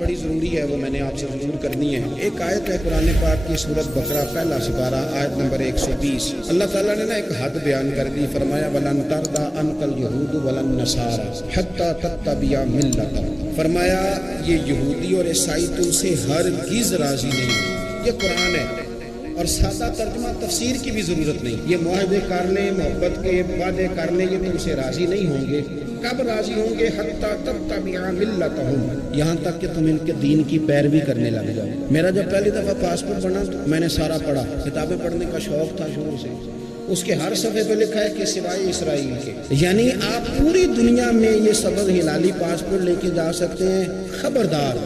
بڑی ضروری ہے، وہ میں نے آپ سے ضرور کرنی ہے۔ ایک آیت ہے قرآن پاک کی سورۃ بقرہ پہلا سپارہ آیت نمبر 120۔ اللہ تعالیٰ نے ایک حد بیان کر دی، فرمایا وَلَن تَرْضَىٰ عَنْكَ الْيَهُودُ وَلَا النَّصَارَىٰ حَتَّىٰ تَتَّبِعَ مِلَّتَهُمْ۔ فرمایا یہ یہودی اور عیسائی تم سے ہرگز راضی نہیں ہوں۔ یہ قرآن ہے اور سادہ ترجمہ تفسیر کی بھی ضرورت نہیں۔ یہ معاہدے کر لیں، محبت کے وعدے کر لیں، یہ تم سے راضی نہیں ہوں گے۔ کب راضی ہوں گے؟ حتیٰ تتبع ملتہم، یہاں تک کہ تم ان کے دین کی پیروی کرنے لگ جاؤ۔ میرا جب پہلی دفعہ پاسپورٹ بنا تو میں نے سارا پڑھا، کتابیں پڑھنے کا شوق تھا شروع سے۔ اس کے ہر صفحے پہ لکھا ہے کہ سوائے اسرائیل کے، یعنی آپ پوری دنیا میں یہ سبز ہلالی پاسپورٹ لے کے جا سکتے ہیں، خبردار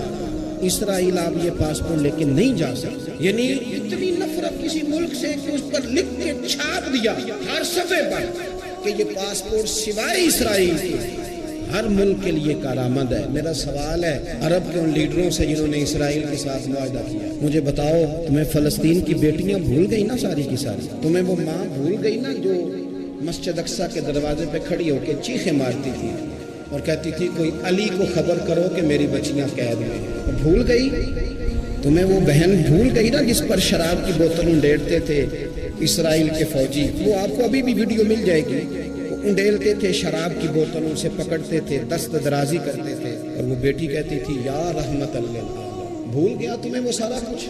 اسرائیل آپ یہ پاسپورٹ لے کے نہیں جا سکتے۔ یعنی اتنی نفرت کسی ملک سے کہ اس پر لکھ کے چھاپ دیا ہر صفحے پر کہ یہ پاسپورٹ سوائے اسرائیل کے ہر ملک کے لیے کارآمد ہے۔ میرا سوال ہے عرب کے ان لیڈروں سے جنہوں نے اسرائیل کے ساتھ معاہدہ کیا، مجھے بتاؤ تمہیں فلسطین کی بیٹیاں بھول گئی نا ساری کی ساری؟ تمہیں وہ ماں بھول گئی نا جو مسجد اقصیٰ کے دروازے پہ کھڑی ہو کے چیخیں مارتی تھی اور کہتی تھی کوئی علی کو خبر کرو کہ میری بچیاں قید میں ہیں؟ بھول گئی؟ تمہیں وہ بہن بھول گئی نا جس پر شراب کی بوتل انڈیلتے تھے اسرائیل کے فوجی؟ وہ آپ کو ابھی بھی ویڈیو مل جائے گی۔ وہ انڈیلتے تھے شراب کی بوتلوں سے، پکڑتے تھے، دست درازی کرتے تھے، اور وہ بیٹی کہتی تھی یا رحمت اللہ۔ بھول گیا تمہیں وہ سارا کچھ؟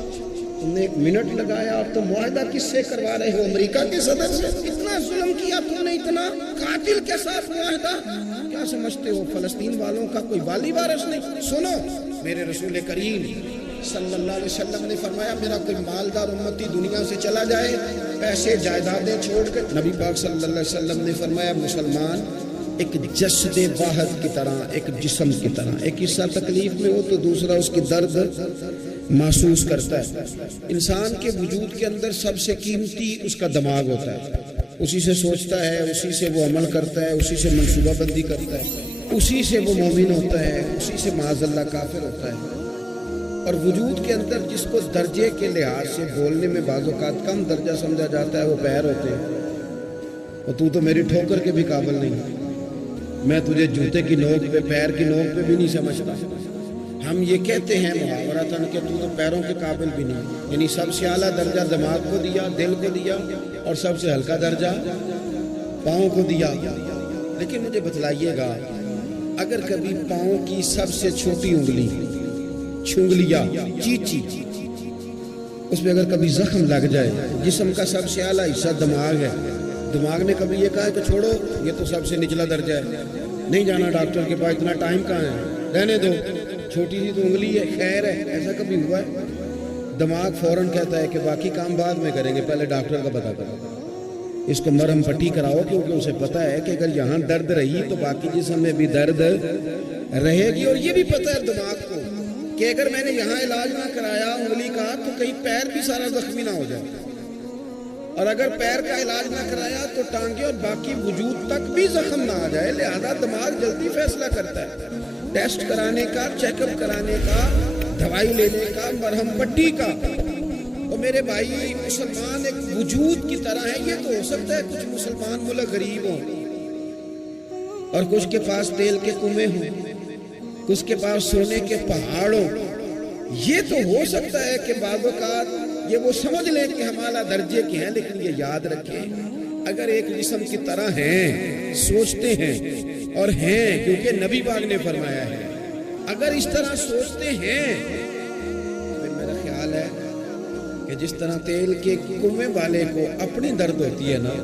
تم نے ایک منٹ لگایا اور تم معاہدہ کس سے کروا رہے ہو؟ امریکہ کے صدر سے؟ اتنا ظلم کیا تم نے، اتنا قاتل کے ساتھ معاہدہ؟ کیا سمجھتے ہو فلسطین والوں کا کوئی والی وارث نہیں؟ سنو، میرے رسول کریم صلی اللہ علیہ وسلم نے فرمایا میرا کوئی مالدار امتی دنیا سے چلا جائے پیسے جائیدادیں چھوڑ کر، نبی پاک صلی اللہ علیہ وسلم نے فرمایا مسلمان ایک جسد واحد کی طرح، ایک جسم کی طرح، ایک حصہ تکلیف میں ہو تو دوسرا اس کی درد محسوس کرتا ہے۔ انسان کے وجود کے اندر سب سے قیمتی اس کا دماغ ہوتا ہے، اسی سے سوچتا ہے، اسی سے وہ عمل کرتا ہے، اسی سے منصوبہ بندی کرتا ہے، اسی سے وہ مومن ہوتا ہے، اسی سے معاذ اللہ کافر ہوتا ہے۔ اور وجود کے اندر جس کو درجے کے لحاظ سے بولنے میں بعض اوقات کم درجہ سمجھا جاتا ہے وہ پیر ہوتے ہیں۔ اور تو میری ٹھوکر کے بھی قابل نہیں، میں تجھے جوتے کی نوک پہ، پیر کی نوک پہ بھی نہیں سمجھتا۔ ہم یہ کہتے ہیں محاورتاً کہ تو پیروں کے قابل بھی نہیں، یعنی سب سے اعلیٰ درجہ دماغ کو دیا، دل کو دیا، اور سب سے ہلکا درجہ پاؤں کو دیا۔ لیکن مجھے بتلائیے گا اگر کبھی پاؤں کی سب سے چھوٹی انگلی چھنگلیا چیچی اس میں اگر کبھی زخم لگ جائے، جسم کا سب سے اعلیٰ حصہ دماغ ہے، دماغ نے کبھی یہ کہا ہے کہ چھوڑو یہ تو سب سے نچلا درجہ ہے، نہیں جانا ڈاکٹر کے پاس، اتنا ٹائم کہاں ہے، رہنے دو، چھوٹی سی تو انگلی ہے، خیر ہے؟ ایسا کبھی ہوا ہے؟ دماغ فوراً کہتا ہے کہ باقی کام بعد میں کریں گے، پہلے ڈاکٹر کا پتہ کرو، اس کو مرہم پٹی کراؤ، کیونکہ اسے پتہ ہے کہ اگر یہاں درد رہی تو باقی جسم میں بھی درد رہے گی۔ اور یہ بھی پتہ ہے دماغ کو کہ اگر میں نے یہاں علاج نہ کرایا انگلی کا تو کہیں پیر بھی سارا زخمی نہ ہو جائے، اور اگر پیر کا علاج نہ کرایا تو ٹانگیں اور باقی وجود تک بھی زخم نہ آ جائے۔ لہذا دماغ جلدی فیصلہ کرتا ہے، ٹیسٹ کرانے کا، چیک اپ کرانے کا، دوائی لینے کا، مرہم پٹی کا۔ تو میرے بھائی مسلمان ایک وجود کی طرح ہے۔ یہ تو ہو سکتا ہے کچھ مسلمان ملک غریب ہوں اور کچھ کے پاس تیل کے کنویں ہوں، کچھ کے پاس سونے کے پہاڑوں، یہ تو ہو سکتا ہے کہ بعض اوقات یہ وہ سمجھ لیں کہ ہمارا درجے کے ہیں، لیکن یہ یاد رکھیں اگر ایک جسم کی طرح ہیں، سوچتے ہیں اور ہیں، کیونکہ نبی پاک نے فرمایا ہے اگر اس طرح سوچتے ہیں، پھر میرا خیال ہے کہ جس طرح تیل کے کنویں والے کو اپنی درد ہوتی ہے نا،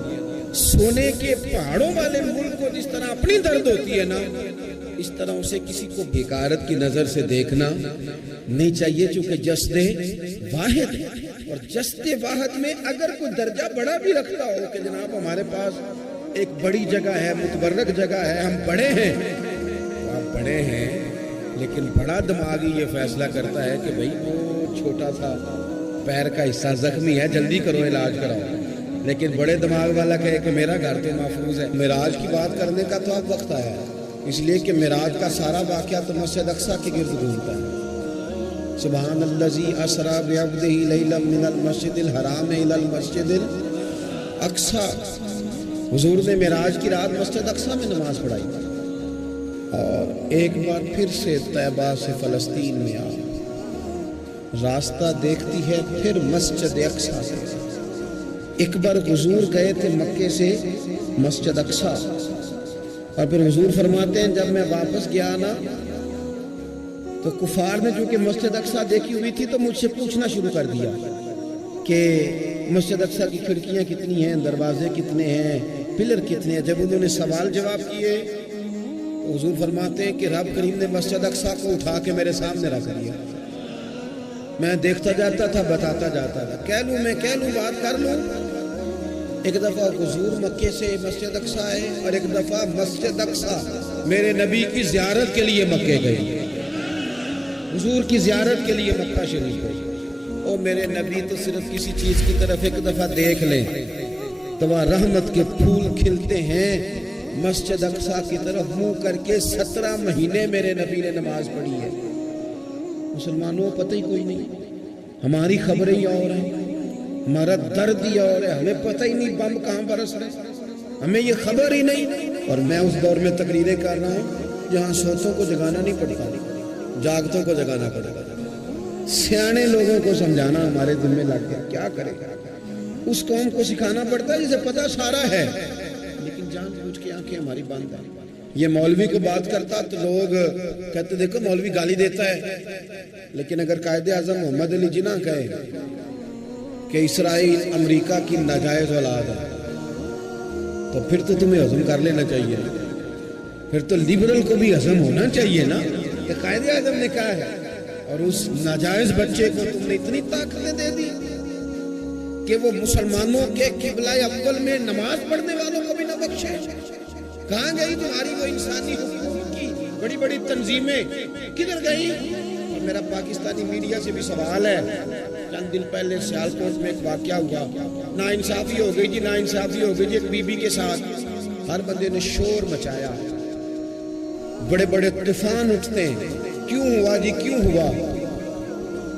سونے کے پہاڑوں والے ملک کو جس طرح اپنی درد ہوتی ہے نا، اس طرح اسے کسی کو بیکارت کی نظر سے دیکھنا نہیں چاہیے، چونکہ جسد واحد ہے۔ اور جسد واحد میں اگر کوئی درجہ بڑا بھی رکھتا ہو کہ جناب ہمارے پاس ایک بڑی جگہ ہے، متبرک جگہ ہے، ہم بڑے ہیں، تو آپ بڑے ہیں، لیکن بڑا دماغی یہ فیصلہ کرتا ہے کہ بھئی وہ چھوٹا سا پیر کا حصہ زخمی ہے، جلدی کرو، علاج کراؤ۔ لیکن بڑے دماغ والا کہے کہ میرا گھر تو محفوظ ہے۔ معراج کی بات کرنے کا تو اب وقت آیا ہے، اس لیے کہ معراج کا سارا واقعہ تو مسجد اقصیٰ کے گرد گھومتا ہے۔ سبحان الذی اسری بعبدہ لیلا من المسجد الحرام الی المسجد الاقصیٰ۔ حضور نے معراج کی رات مسجد اقصیٰ میں نماز پڑھائی، اور ایک بار پھر سے طیبہ سے فلسطین میں آ، راستہ دیکھتی ہے پھر مسجد اقصیٰ سے۔ ایک بار حضور گئے تھے مکے سے مسجد اقصیٰ، اور پھر حضور فرماتے ہیں جب میں واپس گیا نا تو کفار نے چونکہ مسجد اقصیٰ دیکھی ہوئی تھی تو مجھ سے پوچھنا شروع کر دیا کہ مسجد اقصیٰ کی کھڑکیاں کتنی ہیں، دروازے کتنے ہیں، پلر کتنے ہیں۔ جب انہوں نے سوال جواب کیے تو حضور فرماتے ہیں کہ رب کریم نے مسجد اقصیٰ کو اٹھا کے میرے سامنے رکھ دیا۔ میں دیکھتا جاتا تھا، بتاتا جاتا تھا، کہہ لوں بات کر لوں۔ ایک دفعہ حضور مکے سے مسجد اقصیٰ آئے اور ایک دفعہ مسجد اقصیٰ میرے نبی کی زیارت کے لیے مکے گئے، حضور کی زیارت کے لیے مکہ شریف گئے۔ اور میرے نبی تو صرف کسی چیز کی طرف ایک دفعہ دیکھ لیں تو وہاں رحمت کے پھول کھلتے ہیں۔ مسجد اقصیٰ کی طرف منہ کر کے 17 مہینے میرے نبی نے نماز پڑھی ہے۔ مسلمانوں پتہ ہی کوئی نہیں، ہماری خبریں ہی اور ہیں، ہمارا درد ہی اور ہے، ہمیں پتہ ہی نہیں بم کہاں برس رہے، ہمیں یہ خبر ہی نہیں۔ اور میں اس دور میں تقریریں کر رہا ہوں جہاں سوتوں کو جگانا نہیں پڑتا، جاگتوں کو جگانا پڑے گا۔ سیانے لوگوں کو سمجھانا ہمارے دل میں لگ گیا، کیا کرے گا؟ اس قوم کو سکھانا پڑتا ہے جسے پتہ سارا ہے، لیکن جان بوجھ کے آنکھیں ہماری بند ہیں۔ یہ مولوی کو بات کرتا تو لوگ کہتے دیکھو مولوی گالی دیتا ہے، لیکن اگر قائد اعظم محمد علی جناح کہے کہ اسرائیل امریکہ کی ناجائز اولاد ہے تو پھر تو تمہیں ہضم کر لینا چاہیے، پھر تو لیبرل کو بھی ہضم ہونا چاہیے نا کہ قائد اعظم نے کہا ہے۔ اور اس ناجائز بچے کو تم نے اتنی طاقتیں دے دی کہ وہ مسلمانوں کے قبلہ اول میں نماز پڑھنے والوں کو بھی نہ بخشے۔ کہاں گئی تمہاری وہ انسانی حقوق کی بڑی بڑی تنظیمیں، کدھر گئی؟ اور میرا پاکستانی میڈیا سے بھی سوال ہے، چند دن پہلے سیالکوٹ میں ایک واقعہ ہوا، ناانصافی ہو گئی جی، ناانصافی ہو گئی جی ایک بی بی کے ساتھ۔ ہر بندے نے شور مچایا، بڑے بڑے طوفان اٹھتے ہیں، کیوں ہوا جی کیوں ہوا؟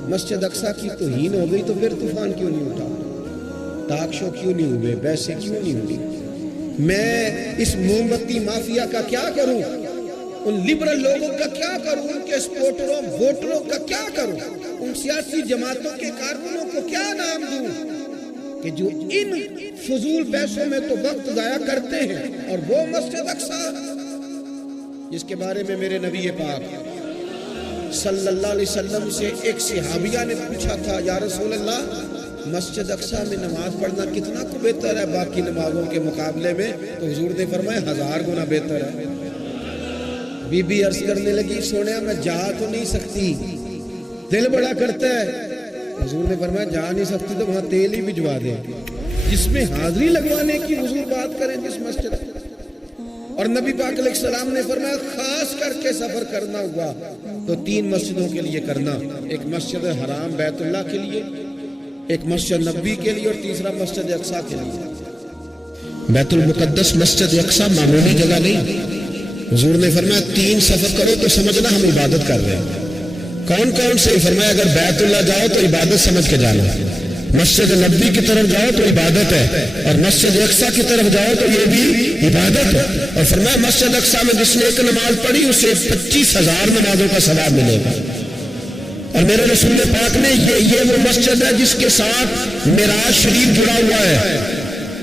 مسجد اقصیٰ کی توہین ہو گئی تو پھر طوفان کیوں نہیں اٹھا؟ ٹاک شو کیوں نہیں ہوئے؟ بحثیں کیوں نہیں ہوئی؟ میں اس موم بتی مافیا کا کیا کروں؟ ان لبرل لوگوں کا کیا کروں؟ ان کے سپورٹروں ووٹروں کا کیا کروں؟ ان سیاسی جماعتوں کے کارکنوں کو کیا نام دوں کہ جو ان فضول بحثوں میں تو وقت ضائع کرتے ہیں، اور وہ مسجد اقصیٰ جس کے بارے میں میرے نبی پاک صلی اللہ علیہ وسلم سے ایک صحابیہ نے پوچھا تھا، یا رسول اللہ مسجد اقصیٰ میں نماز پڑھنا کتنا کو بہتر ہے باقی نمازوں کے مقابلے میں؟ تو حضور نے فرمایا 1000 گنا بہتر ہے۔ بی بی عرض کرنے لگی، سونیا میں جا تو نہیں سکتی، دل بڑا کرتا ہے۔ حضور نے فرمایا جا نہیں سکتی تو وہاں تیل ہی بھجوا دے، جس میں حاضری لگوانے کی حضور بات کریں جس مسجد۔ اور نبی پاک علیہ السلام نے فرمایا خاص کر کے سفر کرنا ہوا تو 3 مسجدوں کے لیے کرنا، ایک مسجد حرام بیت اللہ کے لیے، ایک مسجد نبی کے لیے، اور تیسرا مسجد اقصیٰ کے لیے۔ بیت المقدس مسجد اقصیٰ معمولی جگہ نہیں۔ حضور نے فرمایا 3 سفر کرو تو سمجھنا ہم عبادت کر رہے ہیں۔ کون کون سے؟ فرمایا اگر بیت اللہ جاؤ تو عبادت سمجھ کے جانا، مسجد نبی کی طرف جاؤ تو عبادت ہے، اور مسجد اقصیٰ کی طرف جاؤ تو یہ بھی عبادت ہے۔ اور فرمایا مسجد اقصیٰ میں جس نے ایک نماز پڑھی اسے 25,000 نمازوں کا ثواب ملے گا۔ اور میرے رسول پاک نے یہ وہ مسجد ہے جس کے ساتھ معراج شریف جڑا ہوا ہے۔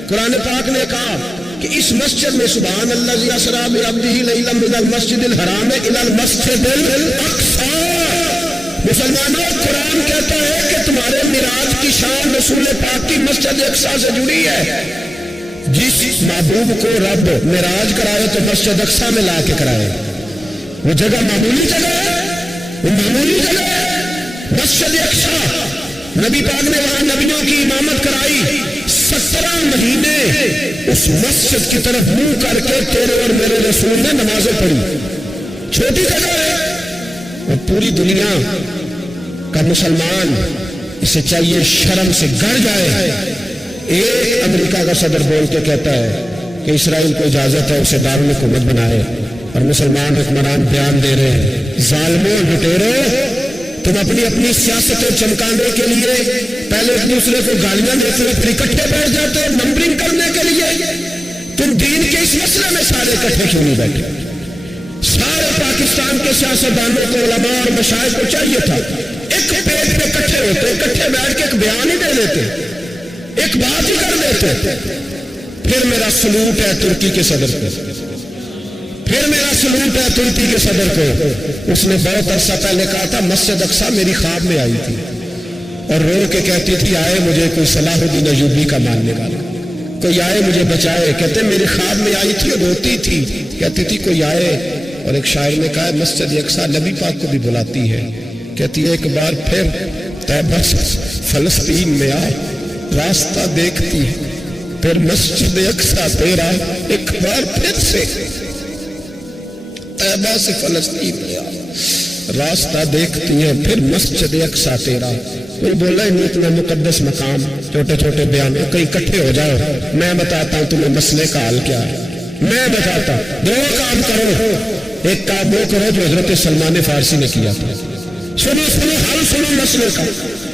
قرآن پاک نے کہا کہ اس مسجد میں سبحان اللہ اسریٰ بعبدہ لیلا من المسجد الحرام الی المسجد الاقصیٰ۔ مسلمانوں قرآن کہتا ہے کہ تمہارے معراج کی شان رسول پاک کی مسجد اقصیٰ سے جڑی ہے۔ جس محبوب کو رب معراج کرائے تو مسجد اقصیٰ میں لا کے کرائے۔ وہ جگہ معمولی جگہ ہے، وہ معمولی جگہ ہے مسجد اقصیٰ۔ نبی پاک نے وہاں نبیوں کی امامت کرائی، 17 مہینے اس مسجد کی طرف منہ کر کے تیرے اور میرے رسول نے نمازیں پڑھی۔ چھوٹی جگہ ہے، اور پوری دنیا کا مسلمان اسے چاہیے شرم سے گڑ جائے۔ ایک امریکہ کا صدر بول کے کہتا ہے کہ اسرائیل کو اجازت ہے اسے دارالحکومت بنائے، اور مسلمان حکمران بیان دے رہے ہیں ظالموں لٹیروں، تم اپنی سیاستیں چمکانے کے لیے پہلے ایک دوسرے کو گالیاں دیتے ہو، پھر اکٹھے بیٹھ جاتے ہو نمبرنگ کرنے کے لیے۔ تم دین کے اس مسئلے میں سارے اکٹھے کیوں نہیں بیٹھے؟ سارے پاکستان کے سیاستدانوں کو، علماء اور مشائخ کو چاہیے تھا ایک پیج پہ اکٹھے ہوتے، اکٹھے بیٹھ کے ایک بیان ہی دے دیتے، ایک بات ہی کر دیتے. پھر میرا سلوٹ ہے ترکی کے صدر کو، پھر میرا سلوٹ ہے ترکی کے صدر کو. اس نے بہت عرصہ پہلے کہا تھا مسجد اقصیٰ میری خواب میں آئی تھی اور رو کے کہتی تھی آئے مجھے کوئی صلاح الدین ایوبی کا ماننے والا، کوئی آئے مجھے بچائے. کہتے میری خواب میں آئی تھی اور روتی تھی، کہتی تھی کوئی آئے. اور ایک شاعر نے کہا مسجد اقصیٰ نبی پاک کو بھی بلاتی ہے، کہتی ہے ایک بار پھر طیبہ فلسطین میں آ، راستہ دیکھتی ہے پھر مسجد اقصیٰ تیرا، ایک بار پھر سے طیبہ سے فلسطین میں آ، راستہ دیکھتی ہے پھر مسجد اقصیٰ تیرا. کوئی بولا نہیں اتنا مقدس مقام، چھوٹے چھوٹے بیان، کہیں اکٹھے ہو جاؤ، میں بتاتا ہوں تمہیں مسئلے کا حل کیا ہے. میں بتاتا ہوں، دو کام کرو. ایک کام وہ کرو جو حضرت سلمان فارسی نے کیا تھا. سنو حل سنو مسئلے کا.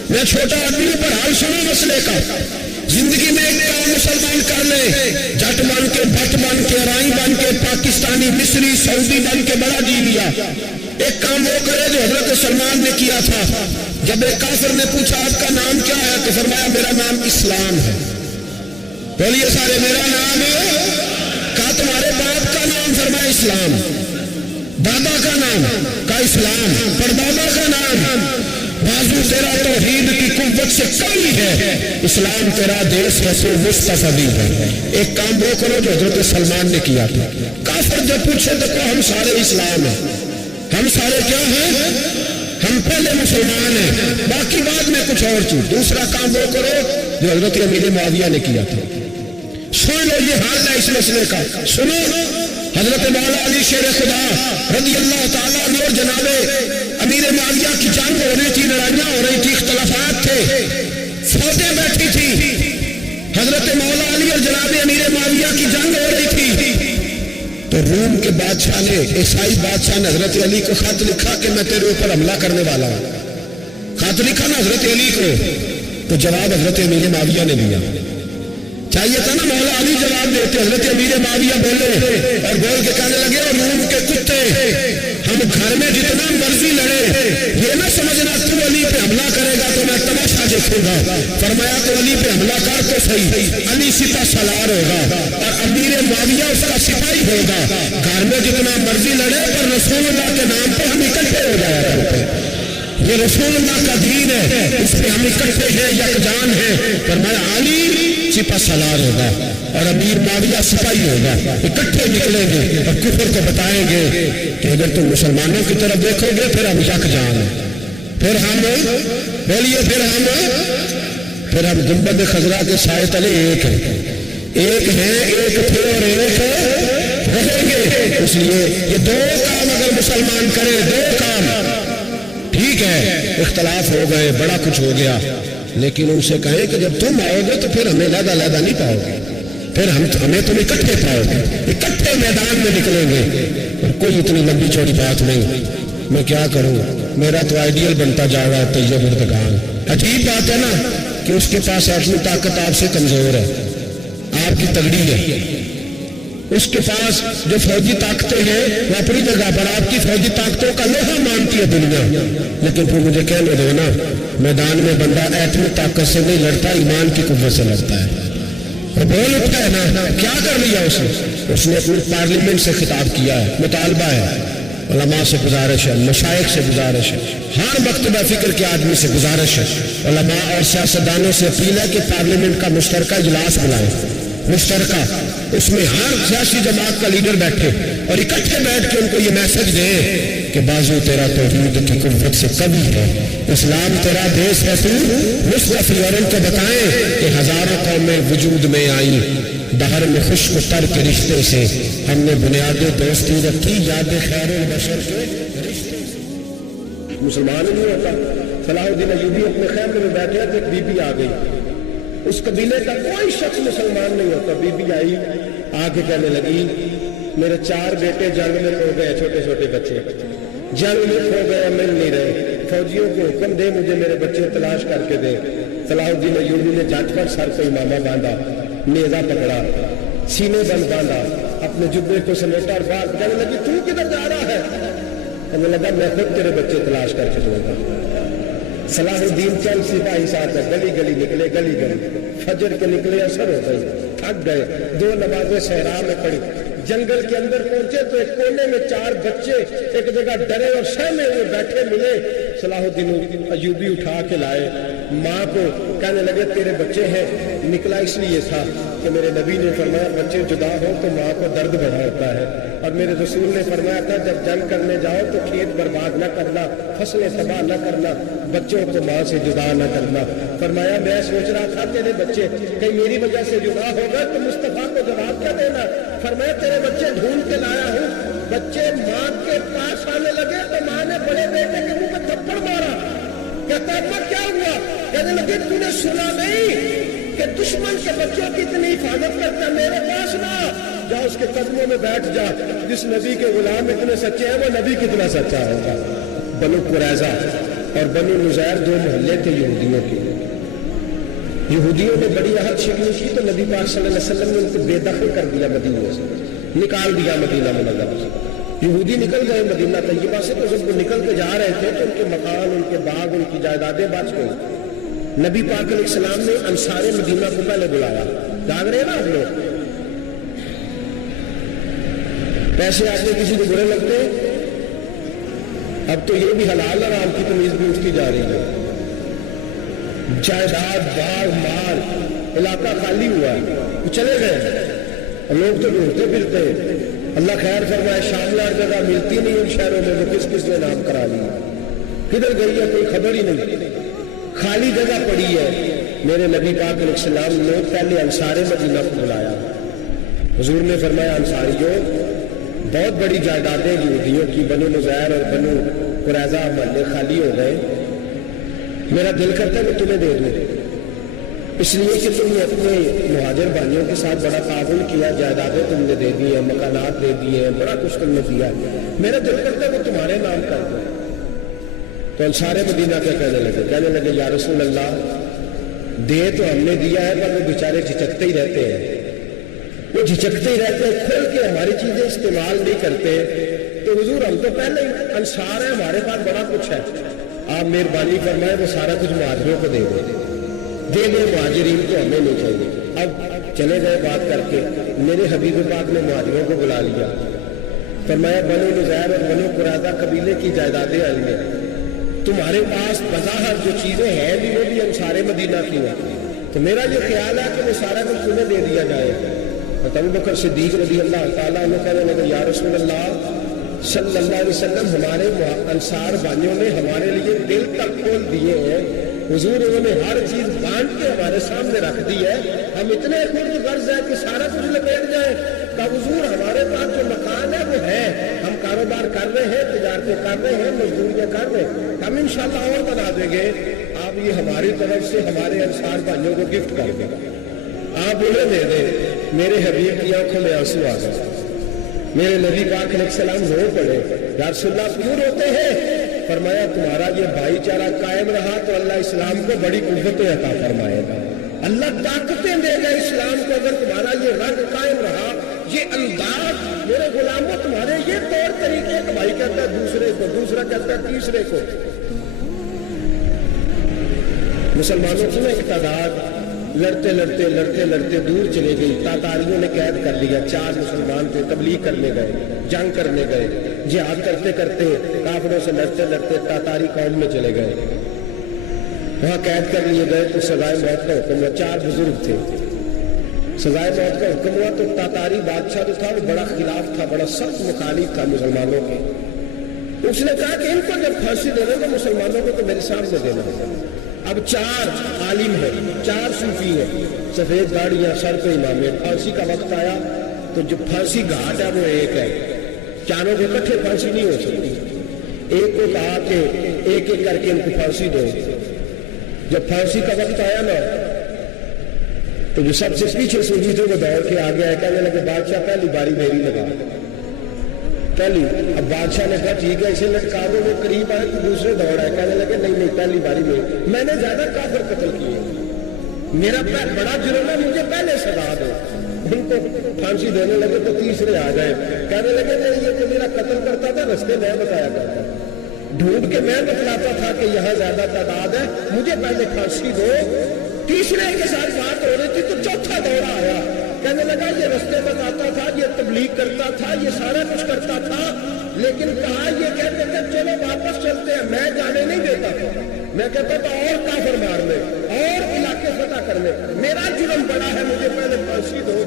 میں چھوٹا آدمی ہوں پر حل سنو مسئلے کا. زندگی میں ایک کام مسلمان کر لے، جٹ بن کے، بٹ بن کے، رائی بن کے، پاکستانی، مصری، سعودی بن کے بڑا جی لیا. ایک کام وہ کرے جو حضرت سلمان نے کیا تھا. جب ایک کافر نے پوچھا آپ کا نام کیا ہے تو فرمایا میرا نام اسلام ہے. بولیے سارے میرا نام ہے. کہا تمہارے باپ کا نام؟ فرمایا اسلام. دادا کا نام؟ کا اسلام. پردادا کا نام؟ بازو تیرا توحید کی قوت سے کمی ہے، اسلام تیرا دیش رسول مصطفی ہے. ایک کام وہ کرو جو حضرت سلمان نے کیا تھا. کافر جب پوچھے تو کہو ہم سارے اسلام ہیں. ہم سارے کیا ہیں؟ ہم پہلے مسلمان ہیں، باقی بعد میں کچھ اور چیز. دوسرا کام وہ کرو جو حضرت امیر معاویہ نے کیا تھا. سن لو یہ حال ہے اس مسئلے کا. سنو حضرت مولا علی شیر خدا رضی اللہ تعالیٰ عنہ اور جناب امیر معاویہ کی جنگ ہو رہی تھی، لڑائیاں ہو رہی تھی، اختلافات تھے، فوجیں بیٹھی تھی. حضرت مولا علی اور جناب امیر معاویہ کی جنگ ہو رہی تھی تو روم کے بادشاہ نے، عیسائی بادشاہ نے حضرت علی کو خط لکھا کہ میں تیرے اوپر حملہ کرنے والا ہوں. خط لکھا نا حضرت علی کو، تو جواب حضرت امیر معاویہ نے دیا. چاہیے تھا نا مولا علی جواب دیتے، حضرت امیر معاویہ بولے اور بول کے کہنے لگے اور روم کے کتے ہم گھر میں جتنا مرضی لڑے، یہ نہ سمجھنا تو علی پہ حملہ کرے گا تو میں تماشا دیکھوں گا. فرمایا تو علی پہ حملہ کر تو صحیح، علی سپہ سالار ہوگا اور امیر معاویہ اس کا سپاہی ہوگا. گھر میں جتنا مرضی لڑے پر رسول اللہ کے نام پہ ہم اکٹھے ہو جایا کرتے. یہ رسول اللہ کا دین ہے، اس پہ ہم اکٹھے ہیں، یکجان ہیں. فرمایا علی سپہ سالار ہوگا اور امیر معاویہ سپاہی ہوگا. اکٹھے نکلیں گے اور کفر کو بتائیں گے کہ اگر تم مسلمانوں کی طرف دیکھو گے پھر ہم یکجان ہیں. پھر ہم بولیے پھر ہم گنبد خضرا کے سائے تلے ایک ہیں، ایک ہیں، ایک تھے اور ایک رہیں گے. اس لیے یہ دو کام اگر مسلمان کرے، دو کام ٹھیک ہے، اختلاف ہو گئے، بڑا کچھ ہو گیا، لیکن ان سے کہیں کہ جب تم آؤ گے تو پھر ہمیں لہدا نہیں پاؤ گے، پھر ہمیں تم اکٹھے پاؤ گے، اکٹھے میدان میں نکلیں گے. اور کوئی اتنی لمبی چوڑی بات نہیں. میں کیا کروں، میرا تو آئیڈیل بنتا جا رہا ہے طیب اردگان. عجیب بات ہے نا کہ اس کے پاس اپنی طاقت آپ سے کمزور ہے، آپ کی تگڑی ہے. اس کے پاس جو فوجی طاقتیں ہیں وہ اپنی جگہ پر آپ کی فوجی طاقتوں کا لوہا مانتی ہے دنیا. لیکن پھر مجھے کہنے دو نا، میدان میں بندہ ایٹمی طاقت سے نہیں لڑتا، ایمان کی قوت سے لڑتا ہے. اور بول اٹھا ہے نا، کیا کر لیا اس نے اپنی پارلیمنٹ سے خطاب کیا ہے، مطالبہ ہے، علماء سے گزارش ہے، مشائخ سے گزارش ہے، ہر مکتبہ فکر کے آدمی سے گزارش ہے، علماء اور سیاستدانوں سے اپیل ہے کہ پارلیمنٹ کا مشترکہ اجلاس بلائیں. مشترکہ اس میں ہر سیاسی جماعت کا لیڈر بیٹھے اور اکٹھے بیٹھ کے ان کو یہ میسج دے کہ بازو تیرا توحید کی قوت سے کمی ہے، اسلام تیرا دیش ہے تو مصطفی. اور ان کو بتائیں کہ ہزاروں قومیں وجود میں آئیں، دہر میں خشک تر کے رشتے سے ہم نے بنیاد دوستی رکھی، یاد خیر البشر کے رشتے سے. مسلمان نہیں ہوتا. صلاح الدین ایوبی اپنے خیمے میں بیٹھے تھے، بی بی آ گئی. اس قبیلے کا کوئی شخص مسلمان نہیں ہوتا. بی بی آئی، آگے کہنے لگی میرے 4 بیٹے جنگ میں کھو گئے، چھوٹے چھوٹے بچے جنگ میں کھو گئے، مل نہیں رہے. فوجیوں کو حکم دے مجھے میرے بچے تلاش کر کے دے. صلاح الدین ایوبی نے جھٹ پر سر پہ امامہ باندھا، نیزہ پکڑا، سینے بند باندھا، اپنے جبے کو سمیٹا اور بات کہنے لگی تو کدھر جا رہا ہے؟ کہنے لگا میں خود تیرے بچے تلاش کر کے دوں گا۔ صلاح الدین چند سپاہی ساتھ گلی گلی نکلے، گلی گلی فجر کے نکلے، اثر ہو گئی، تھک گئے، 2 نمازیں صحرا میں پڑھی، جنگل کے اندر پہنچے تو ایک کونے میں 4 بچے ایک جگہ ڈرے اور سہمے ہوئے بیٹھے ملے۔ صلاح الدین ایوبی اٹھا کے لائے، ماں کو کہنے لگے تیرے بچے ہیں، نکلا اس لیے تھا کہ میرے نبی نے فرمایا بچے جدا ہو تو ماں کو درد بڑا ہوتا ہے، اور میرے رسول نے فرمایا تھا جب جنگ کرنے جاؤ تو کھیت برباد نہ کرنا، فصلیں تباہ نہ کرنا، بچوں کو ماں سے جدا نہ کرنا۔ فرمایا میں سوچ رہا تھا تیرے بچے کہیں میری وجہ سے جدا ہو گئے تو مصطفیٰ کو جواب کیا دینا؟ فرمایا تیرے بچے ڈھونڈ کے لایا ہوں۔ بچے ماں کے پاس آنے لگے تو ماں نے بڑے بیٹے کے منہ پہ تھپڑ مارا۔ کہتا ہے کیا ہوا؟ کہنے لگے تو نے سنا نہیں کہ دشمن کے بچوں کی اتنی حفاظت کرتا، میرے پاس نہ جا، اس کے قدموں میں بیٹھ جا، جس نبی کے غلام اتنے سچے ہیں وہ نبی کتنا سچا ہوگا۔ بنو قریظہ اور بنو نذیر 2 محلے تھے یہودیوں کے۔ یہودیوں نے بڑی عہد شکنی کی تو نبی پاک صلی اللہ علیہ وسلم نے ان کو بے دخل کر دیا، مدینے سے نکال دیا، مدینہ منورہ سے۔ یہودی نکل گئے مدینہ طیبہ سے، تو جب وہ نکل کے جا رہے تھے تو ان کے مکان، ان کے باغ، ان کی جائیدادیں بچ گئی۔ نبی پاک علیہ السلام نے انصار مدینہ کو پہلے بلایا، جاگ رہے نا آپ لوگ، پیسے آپ کے کسی کو برے لگتے ہیں؟ اب تو یہ بھی حلال حرام کی تمیز بھی اٹھتی جا رہی ہے۔ جائیداد، باغ، مال، علاقہ خالی ہوا ہے، وہ چلے گئے، لوگ تو ڈھونڈتے پھرتے ہیں۔ اللہ خیر فرمائے، شاملہ جگہ ملتی نہیں ان شہروں میں، وہ کس کس نے نام کرا لیا، کدھر گئی ہے کوئی خبر ہی نہیں، خالی جگہ پڑی ہے۔ میرے نبی پاک علیہ السلام نے پہلے انصار مدینہ کو بلایا، حضور نے فرمایا انصاریوں بہت بڑی جائیدادیں یہودیوں کی، بنو نذیر اور بنو قریظہ محلے خالی ہو گئے، میرا دل کرتا ہے میں تمہیں دے دوں، اس لیے کہ تم نے اپنے مہاجر بھائیوں کے ساتھ بڑا تعاون کیا، جائیدادیں تم نے دے دی ہیں، مکانات دے دیے ہیں، بڑا کچھ تم نے دیا، میرا دل کرتا ہے وہ تمہارے نام کر دو۔ تو انصار مدینہ کیا کہنے لگے یا رسول اللہ دے تو ہم نے دیا ہے پر وہ بیچارے جھجکتے ہی رہتے ہیں، وہ جھجکتے ہی رہتے ہیں، کھول کے ہماری چیزیں استعمال نہیں کرتے۔ تو حضور ہم تو پہلے انصار ہیں، ہمارے پاس بڑا کچھ ہے، آپ مہربانی فرمائیں وہ سارا کچھ مہاجروں کو دے دے مہاجرین کو ہمیں نہیں چاہیے۔ اب چلے گئے بات کر کے، میرے حبیب پاک نے مہاجروں کو بلا لیا، فرمایا بنو نذیر اور بنو قریظہ قبیلے کی جائیدادیں آئی ہیں، تمہارے پاس بظاہر جو چیزیں ہیں بھی وہ بھی انصار مدینہ کی ہیں، تو میرا یہ خیال ہے کہ وہ سارا کچھ تمہیں دے دیا جائے۔ ابو بکر صدیق رضی اللہ تعالیٰ عنہ کہنے لگے یا رسول اللہ صلی اللہ علیہ وسلم ہمارے انصار بھائیوں نے ہمارے لیے دل تک کھول دیے ہیں، حضور انہوں نے ہر چیز بانٹ کے ہمارے سامنے رکھ دی ہے، ہم اتنے خود غرض ہے کہ سارا کچھ لپیٹ جائے۔ کہ حضور ہمارے پاس جو مکان ہے وہ ہے، ہم کاروبار کر رہے ہیں، تجارتیں کر رہے ہیں، مزدوریاں کر رہے ہیں، ہم انشاءاللہ اور بنا دیں گے، آپ یہ ہماری طرف سے ہمارے انصار بھائیوں کو گفٹ کر دیں، آپ انہیں دے دیں۔ میرے حبیب کی آنکھوں میں آنسو آ گئے، میرے نبی پاک علیہ السلام رو پڑے، یا رسول اللہ کیوں روتے ہیں؟ فرمایا تمہارا یہ بھائی چارہ قائم رہا تو اللہ اسلام کو بڑی قوتیں عطا فرمائے گا، اللہ طاقتیں دے گا اسلام کو، اگر تمہارا یہ رنگ قائم رہا، یہ انداز، میرے غلاموں تمہارے یہ طور طریقے، کہ بھائی کہتا ہے دوسرے کو، دوسرا کہتا ہے تیسرے کو۔ مسلمانوں کی نا ایک تعداد لڑتے لڑتے دور چلے گئی، تاتاریوں نے قید کر لیا، 4 مسلمان تھے، تبلیغ کرنے گئے، جنگ کرنے گئے، جہاد کرتے کرتے کافروں سے لڑتے تاتاری قوم میں چلے گئے، وہاں قید کر لیے گئے تو سزائے موت کا حکم ہوا، 4 بزرگ تھے، سزائے موت کا حکم ہوا تو تاتاری بادشاہ جو تھا وہ بڑا خلاف تھا، بڑا سخت مخالف تھا مسلمانوں کے، اس نے کہا کہ ان کو جب پھانسی دینا تو مسلمانوں کو تو میرے سامنے دینا۔ اب 4 عالم ہیں، 4 صوفی ہیں، سفید گاڑیاں، سر پہ امامے، پھانسی کا وقت آیا تو جو پھانسی گھاٹ ہے وہ ایک ہے، چاروں کے اکٹھے پھانسی نہیں ہو سکتی، ایک کو کہا کہ ایک ایک کر کے ان کو پھانسی دو۔ جب پھانسی کا وقت آیا نا تو جو سب سے پیچھے صوفی تھے وہ دوڑ کے آگے آئے، کہنے لگے بادشاہ پہلی باری میری لگا، پہلی۔ اب بادشاہ نے کہا ٹھیک ہے اسے لٹکا دو، وہ قریب آئے تو دوسرے دوڑ آئے، کہنے لگے نہیں پہلی باری میں نے زیادہ کافر قتل کیے، میرا بڑا جرم ہے، مجھے پہلے سزا دو۔ ان کو پھانسی دینے لگے تو تیسرے آ گئے, کہنے لگے کہ یہ جو میرا قتل کرتا تھا رستے میں بتایا کرتا, ڈھونڈ کے میں بتلاتا تھا کہ یہاں زیادہ تعداد ہے, مجھے پہلے پھانسی دو. تیسرے کے ساتھ بات ہو رہی تھی تو چوتھا دورہ آیا, کہنے لگا یہ رستے بتاتا تھا, یہ تبلیغ کرتا تھا, یہ سارا کچھ کرتا تھا, لیکن کہا یہ کہتے تھے چلو واپس چلتے ہیں, میں جانے نہیں دیتا تھا. میں کہتا تھا اور کافر مارنے اور علاقے فتح کرنے, میرا جرم بڑا ہے, مجھے پہلے پھانسی دو.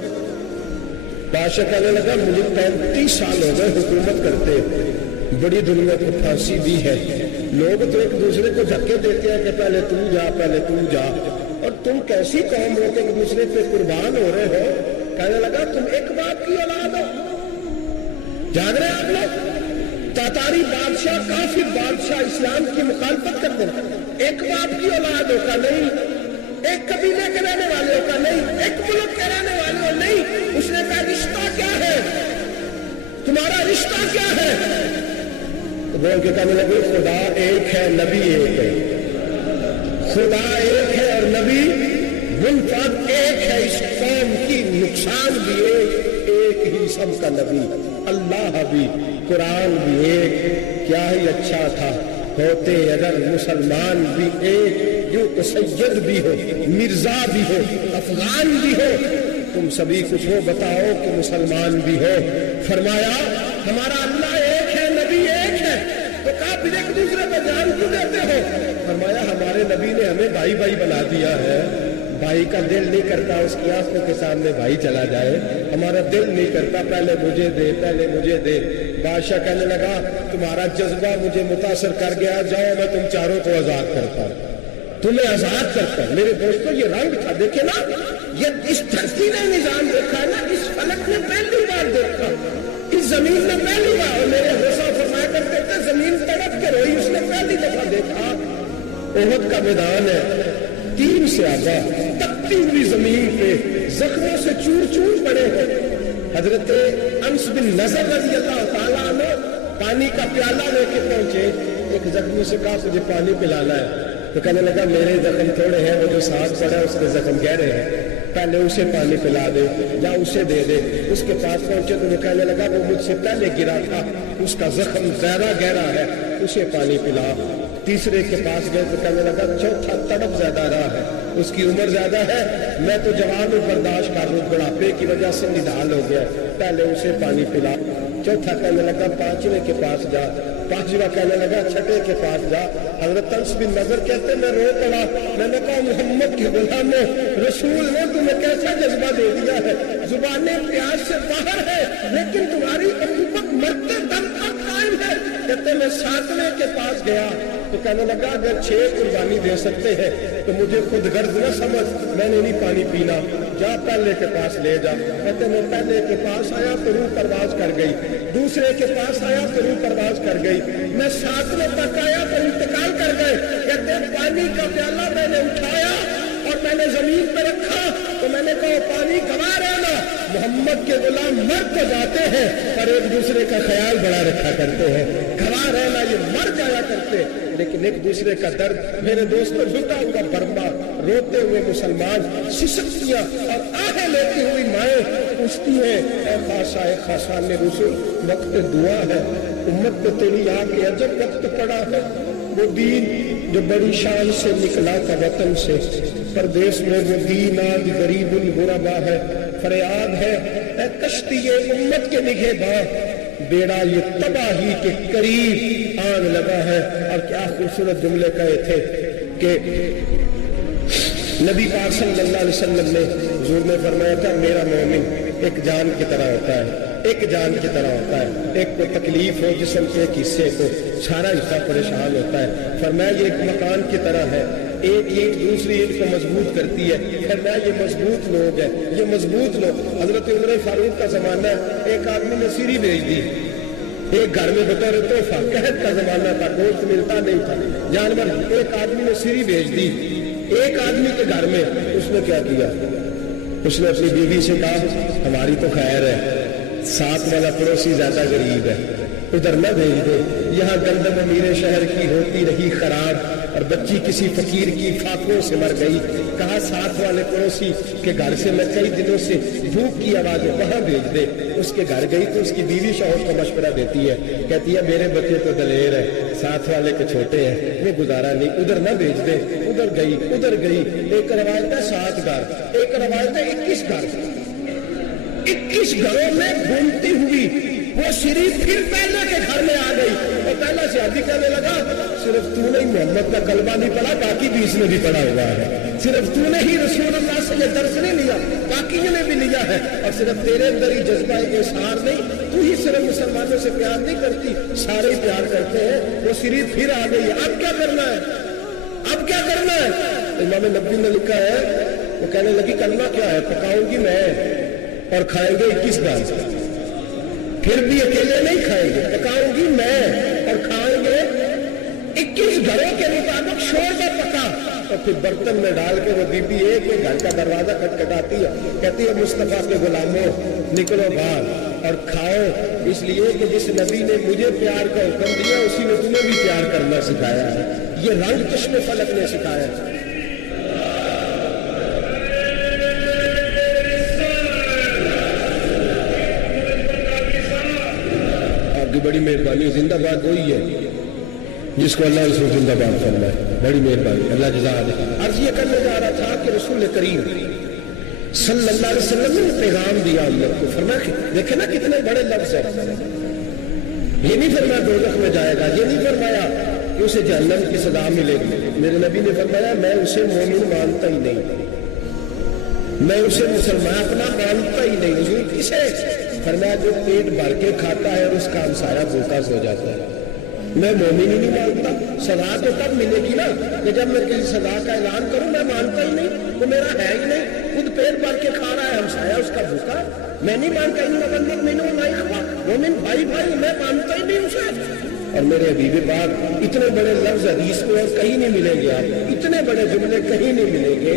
بادشاہ کہنے لگا مجھے 35 سال ہو گئے حکومت کرتے, بڑی دنیا کو پھانسی دی ہے, لوگ تو ایک دوسرے کو دھکے دیتے ہیں کہ پہلے تو جا, پہلے تو جا, اور تم کیسی قوم ہو کہ ایک دوسرے پہ قربان ہو رہے ہو. کہنے لگا تم ایک باپ کی اولاد ہو, جان رہے آپ لوگ, تاتاری بادشاہ کافر بادشاہ اسلام کی مخالفت کرتے ہیں, ایک باپ کی اولاد ہو کا نہیں, ایک قبیلے کے رہنے والے ہو کا نہیں, ایک ملک کے رہنے والے ہو نہیں. اس نے کہا رشتہ کیا ہے تمہارا, رشتہ کیا ہے؟ تو بول کے کہنے لگے خدا ایک ہے, نبی ایک ہے, خدا ایک ہے اور نبی منفرد ایک ہے. اس قوم کی نقصان بھی ایک ہی سب کا نبی, اللہ بھی, قرآن بھی ایک. کیا ہی اچھا تھا ہوتے اگر مسلمان بھی ایک, جو تو سید بھی ہو, مرزا بھی ہو, افغان بھی ہو, تم سبھی کچھ ہو, بتاؤ کہ مسلمان بھی ہو. فرمایا ہمارا اللہ ایک ہے, نبی ایک ہے. تو کہا پھر ایک دوسرے پہ جان کیوں دیتے ہو؟ فرمایا ہمارے نبی نے ہمیں بھائی بھائی بنا دیا ہے, بھائی کا دل نہیں کرتا اس کی آنکھوں کے سامنے بھائی چلا جائے, ہمارا دل نہیں کرتا پہلے مجھے دے, پہلے مجھے دے. بادشاہ کہنے لگا تمہارا جذبہ مجھے متاثر کر گیا, جاؤ میں تم چاروں کو آزاد کرتا ہوں, تمہیں آزاد کرتا ہوں. میرے دوستوں یہ رنگ تھا, دیکھے نا, یہ اس دھرتی نے نظام دیکھا نا, اس فلک نے پہلی بار دیکھا, اس زمین نے پہلی بار. اور میرے حوصلہ فرمایا کرتے تھے زمین تڑپ کے روئی, اس نے پہلی دفعہ دیکھا. احد کا میدان ہے, 3 صحابہ تپتی ہوئی زمین پہ زخموں سے چور چور پڑے ہیں. حضرت انس بن نضر رضی اللہ تعالیٰ عنہ پانی کا پیالہ لے کے پہنچے, ایک زخمی سے کہا مجھے پانی پلانا ہے. تو کہنے لگا میرے زخم تھوڑے ہیں, وہ جو ساتھ پڑا ہے اس کے زخم گہرے ہیں, پہلے اسے پانی پلا دے یا اسے دے دے. اس کے پاس پہنچے تو وہ کہنے لگا وہ مجھ سے پہلے گرا تھا, اس کا زخم زیادہ گہرا ہے, اسے پانی پلا. تیسرے کے پاس گئے تو کہنے لگا چوتھا تڑپ زیادہ رہا ہے, اس کی عمر زیادہ ہے, میں تو جوان ہوں, برداشت کر لوں, بڑھاپے کی وجہ سے نڈھال ہو گیا, پہلے اسے پانی پلا. چوتھا کہنے لگا پانچویں کے پاس جا, پانچواں کہنے لگا چھٹے کے پاس جا. حضرت انس بن نضر کہتے میں رو پڑا, میں نے کہا محمد کے غلام رسول نے تمہیں کیسا جذبہ دے دیا ہے, زبانیں پیاس سے باہر ہے لیکن تمہاری امت مرتے دم تک قائم ہے. کہتے میں 7ویں کے پاس گیا تو کہنے لگا اگر 6 قربانی دے سکتے ہیں تو مجھے خود غرض نہ سمجھ, میں نے نہیں پانی پینا, جا پہلے کے پاس لے جا. کہتے میں پہلے کے پاس آیا تو روح پرواز کر گئی, دوسرے کے پاس آیا تو روح پرواز کر گئی, میں 7ویں تک آیا تو انتقال کر گئے. کہتے پانی کا پیالہ میں نے اٹھایا اور میں نے زمین پہ رکھا تو میں نے کہا پانی گوا رہنا, محمد کے غلام مر تو جاتے ہیں پر ایک دوسرے کا خیال بڑا رکھا کرتے ہیں, گوا رہنا, یہ مر جایا کرتے لیکن ایک دوسرے کا درد. میرے دوستوں جھکا ہوا برما, روتے ہوئے مسلمان, سسکتیاں اور آہیں لیتی ہوئی مائیں پوچھتی ہیں اے خاصا اے خاصان رسول, وقت دعا ہے, امت پہ تیری آ کے عجب وقت پڑا ہے. وہ دین جو بڑی شان سے نکلا تھا وطن سے, پردیس میں وہ دین آج غریب الغربا ہے. فریاد ہے اے کشتی امت کے نگہباں, بیڑا یہ تباہی کے قریب آن لگا ہے. اور کیا خوبصورت جملے کہے تھے کہ نبی پاک صلی اللہ علیہ وسلم نے, حضور نے فرمایا تھا میرا مومن ایک جان کی طرح ہوتا ہے, ایک جان کی طرح ہوتا ہے. ایک کو تکلیف ہو جسم کے ایک حصے کو, سارا حصہ پریشان ہوتا ہے. فرمایا یہ ایک مکان کی طرح ہے, ایک اینٹ دوسری اینٹ کو مضبوط کرتی ہے. فرمایا یہ مضبوط لوگ ہیں, یہ مضبوط لوگ. حضرت عمر فاروق کا زمانہ ہے, ایک آدمی نے سیری بھیج دی ایک گھر میں بطور تحفہ, قحط کا زمانہ تھا, گوشت ملتا نہیں تھا, جانور. ایک آدمی نے سیری بھیج دی ایک آدمی کے گھر میں. اس نے کیا کیا, اس نے اپنی بیوی سے کہا ہماری تو خیر ہے, ساتھ والا پڑوسی زیادہ غریب ہے, ادھر نہ بھیج دے, یہاں گندم امیر شہر کی ہوتی رہی خراب, اور بچی کسی فقیر کی فاقوں سے مر گئی. کہا ساتھ والے پڑوسی کے گھر سے میں کئی دنوں سے بھوک کی آوازیں وہاں بھیج دے. اس کے گھر گئی تو اس کی بیوی شوہر کو مشورہ دیتی ہے, کہتی ہے میرے بچے تو دلیر ہے, ساتھ والے کے چھوٹے ہیں, وہ گزارا نہیں, ادھر نہ بھیج دے. ادھر گئی. ایک روایت ہے 7 گھر, ایک روایت ہے 21 گھر. 21 گھروں میں گھومتی ہوئی وہ شریف پھر پہلے کے گھر میں آ گئی اور پہلا شادی کرنے لگا. صرف تو نے محمد کا کلمہ نہیں پڑھا, باقی بھی اس نے بھی پڑھا ہوا ہے. صرف تو نے ہی رسول اللہ سے یہ درس نہیں لیا, باقیوں نے بھی لیا ہے. اور صرف تیرے اندر ہی جذبہ اظہار نہیں, تو ہی صرف مسلمانوں سے پیار نہیں کرتی, سارے ہی پیار کرتے ہیں. وہ شریف پھر آ گئی. اب کیا کرنا ہے, اب کیا کرنا ہے؟ امام نبوی نے لکھا ہے, وہ کہنے لگی کرنا کیا ہے, پکاؤں گی میں اور کھائیں گے 21 گھر. پھر بھی اکیلے نہیں کھائیں گے, پکاؤں گی میں اور کھائیں گے 21 گھروں کے مطابق شوربہ پکا. اور پھر برتن میں ڈال کے وہ بی بی ایک گھر کا دروازہ کھٹکھٹاتی ہے, کہتی ہے مصطفیٰ کے غلاموں نکلو باہر اور کھاؤ, اس لیے کہ جس نبی نے مجھے پیار کا حکم دیا اسی نے تمہیں بھی پیار کرنا سکھایا ہے. یہ رنگ چشم فلک نے سکھایا ہے. آپ کی بڑی مہربانی. زندہ باد وہی ہے جس کو اللہ رسول زندہ باد فرمائے. بڑی مہربانی, اللہ جزا دے. عرض یہ کرنے جا رہا تھا کہ رسول کریم صلی اللہ علیہ وسلم نے پیغام دیا اللہ کو. فرمایا دیکھیں نا کتنے بڑے لفظ ہیں. یہ نہیں فرمایا دوزخ میں جائے گا, یہ نہیں فرمایا کہ اسے جہنم کی سزا ملے گی. میرے نبی نے فرمایا میں اسے مومن مانتا ہی نہیں, میں اسے مسلمان اپنا مانتا ہی نہیں. حضور کسے فرمایا جو پیٹ بھر کے کھاتا ہے اور اس کا ہمسایہ بھوکا سو جاتا ہے. میں مومن ہی نہیں مانتا. سزا تو تب ملے گی نا کہ جب میں کسی سزا کا اعلان کروں. میں مانتا ہی نہیں, وہ میرا ہے ہی نہیں. خود پیٹ بھر کے کھا رہا ہے, ہمسایہ اس کا بھوکا. میں نہیں مانتا مومن بھائی بھائی, میں مانتا ہی نہیں اسے. اور میرے حبیب پاک اتنے بڑے لفظ حدیث میں اور کہیں نہیں ملیں گے, آپ اتنے بڑے جملے کہیں نہیں ملیں گے.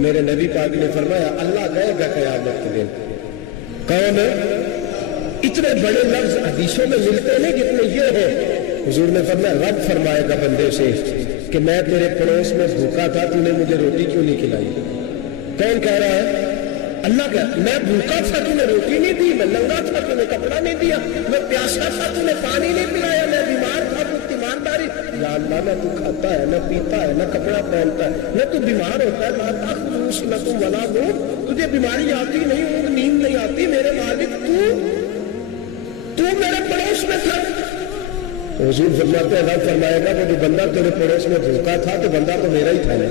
میرے نبی پاک نے فرمایا اللہ کہے گا قیامت کے دن کون اتنے بڑے لفظ حدیثوں میں ملتے نہیں جتنے یہ ہے. حضور نے فرمایا رب فرمائے گا بندے سے کہ میں تیرے پڑوس میں بھوکا تھا, تو نے مجھے روٹی کیوں نہیں کھلائی. کون کہہ رہا ہے؟ اللہ کا. میں بھوکا تھا, تو نے روٹی نہیں دی. میں ننگا تھا, تو نے کپڑا نہیں دیا. میں پیاسا تھا, تو نے پانی نہیں پلایا. میں بیمار تھا, تو ایمانداری. یا اللہ نہ تو کھاتا ہے, نہ پیتا ہے, نہ کپڑا پہنتا ہے, نہ تو بیمار ہوتا ہے. لاتا خلوص نہ تم ولا دو, تجھے بیماری آتی نہیں, اونگ نیند نہیں آتی. میرے مالک تو میرے پڑوس میں تھا. حضور فرماتے ہیں رب فرمائے گا وہ جو بندہ تیرے پڑوس میں بھوکا تھا تو بندہ تو میرا ہی تھا نا.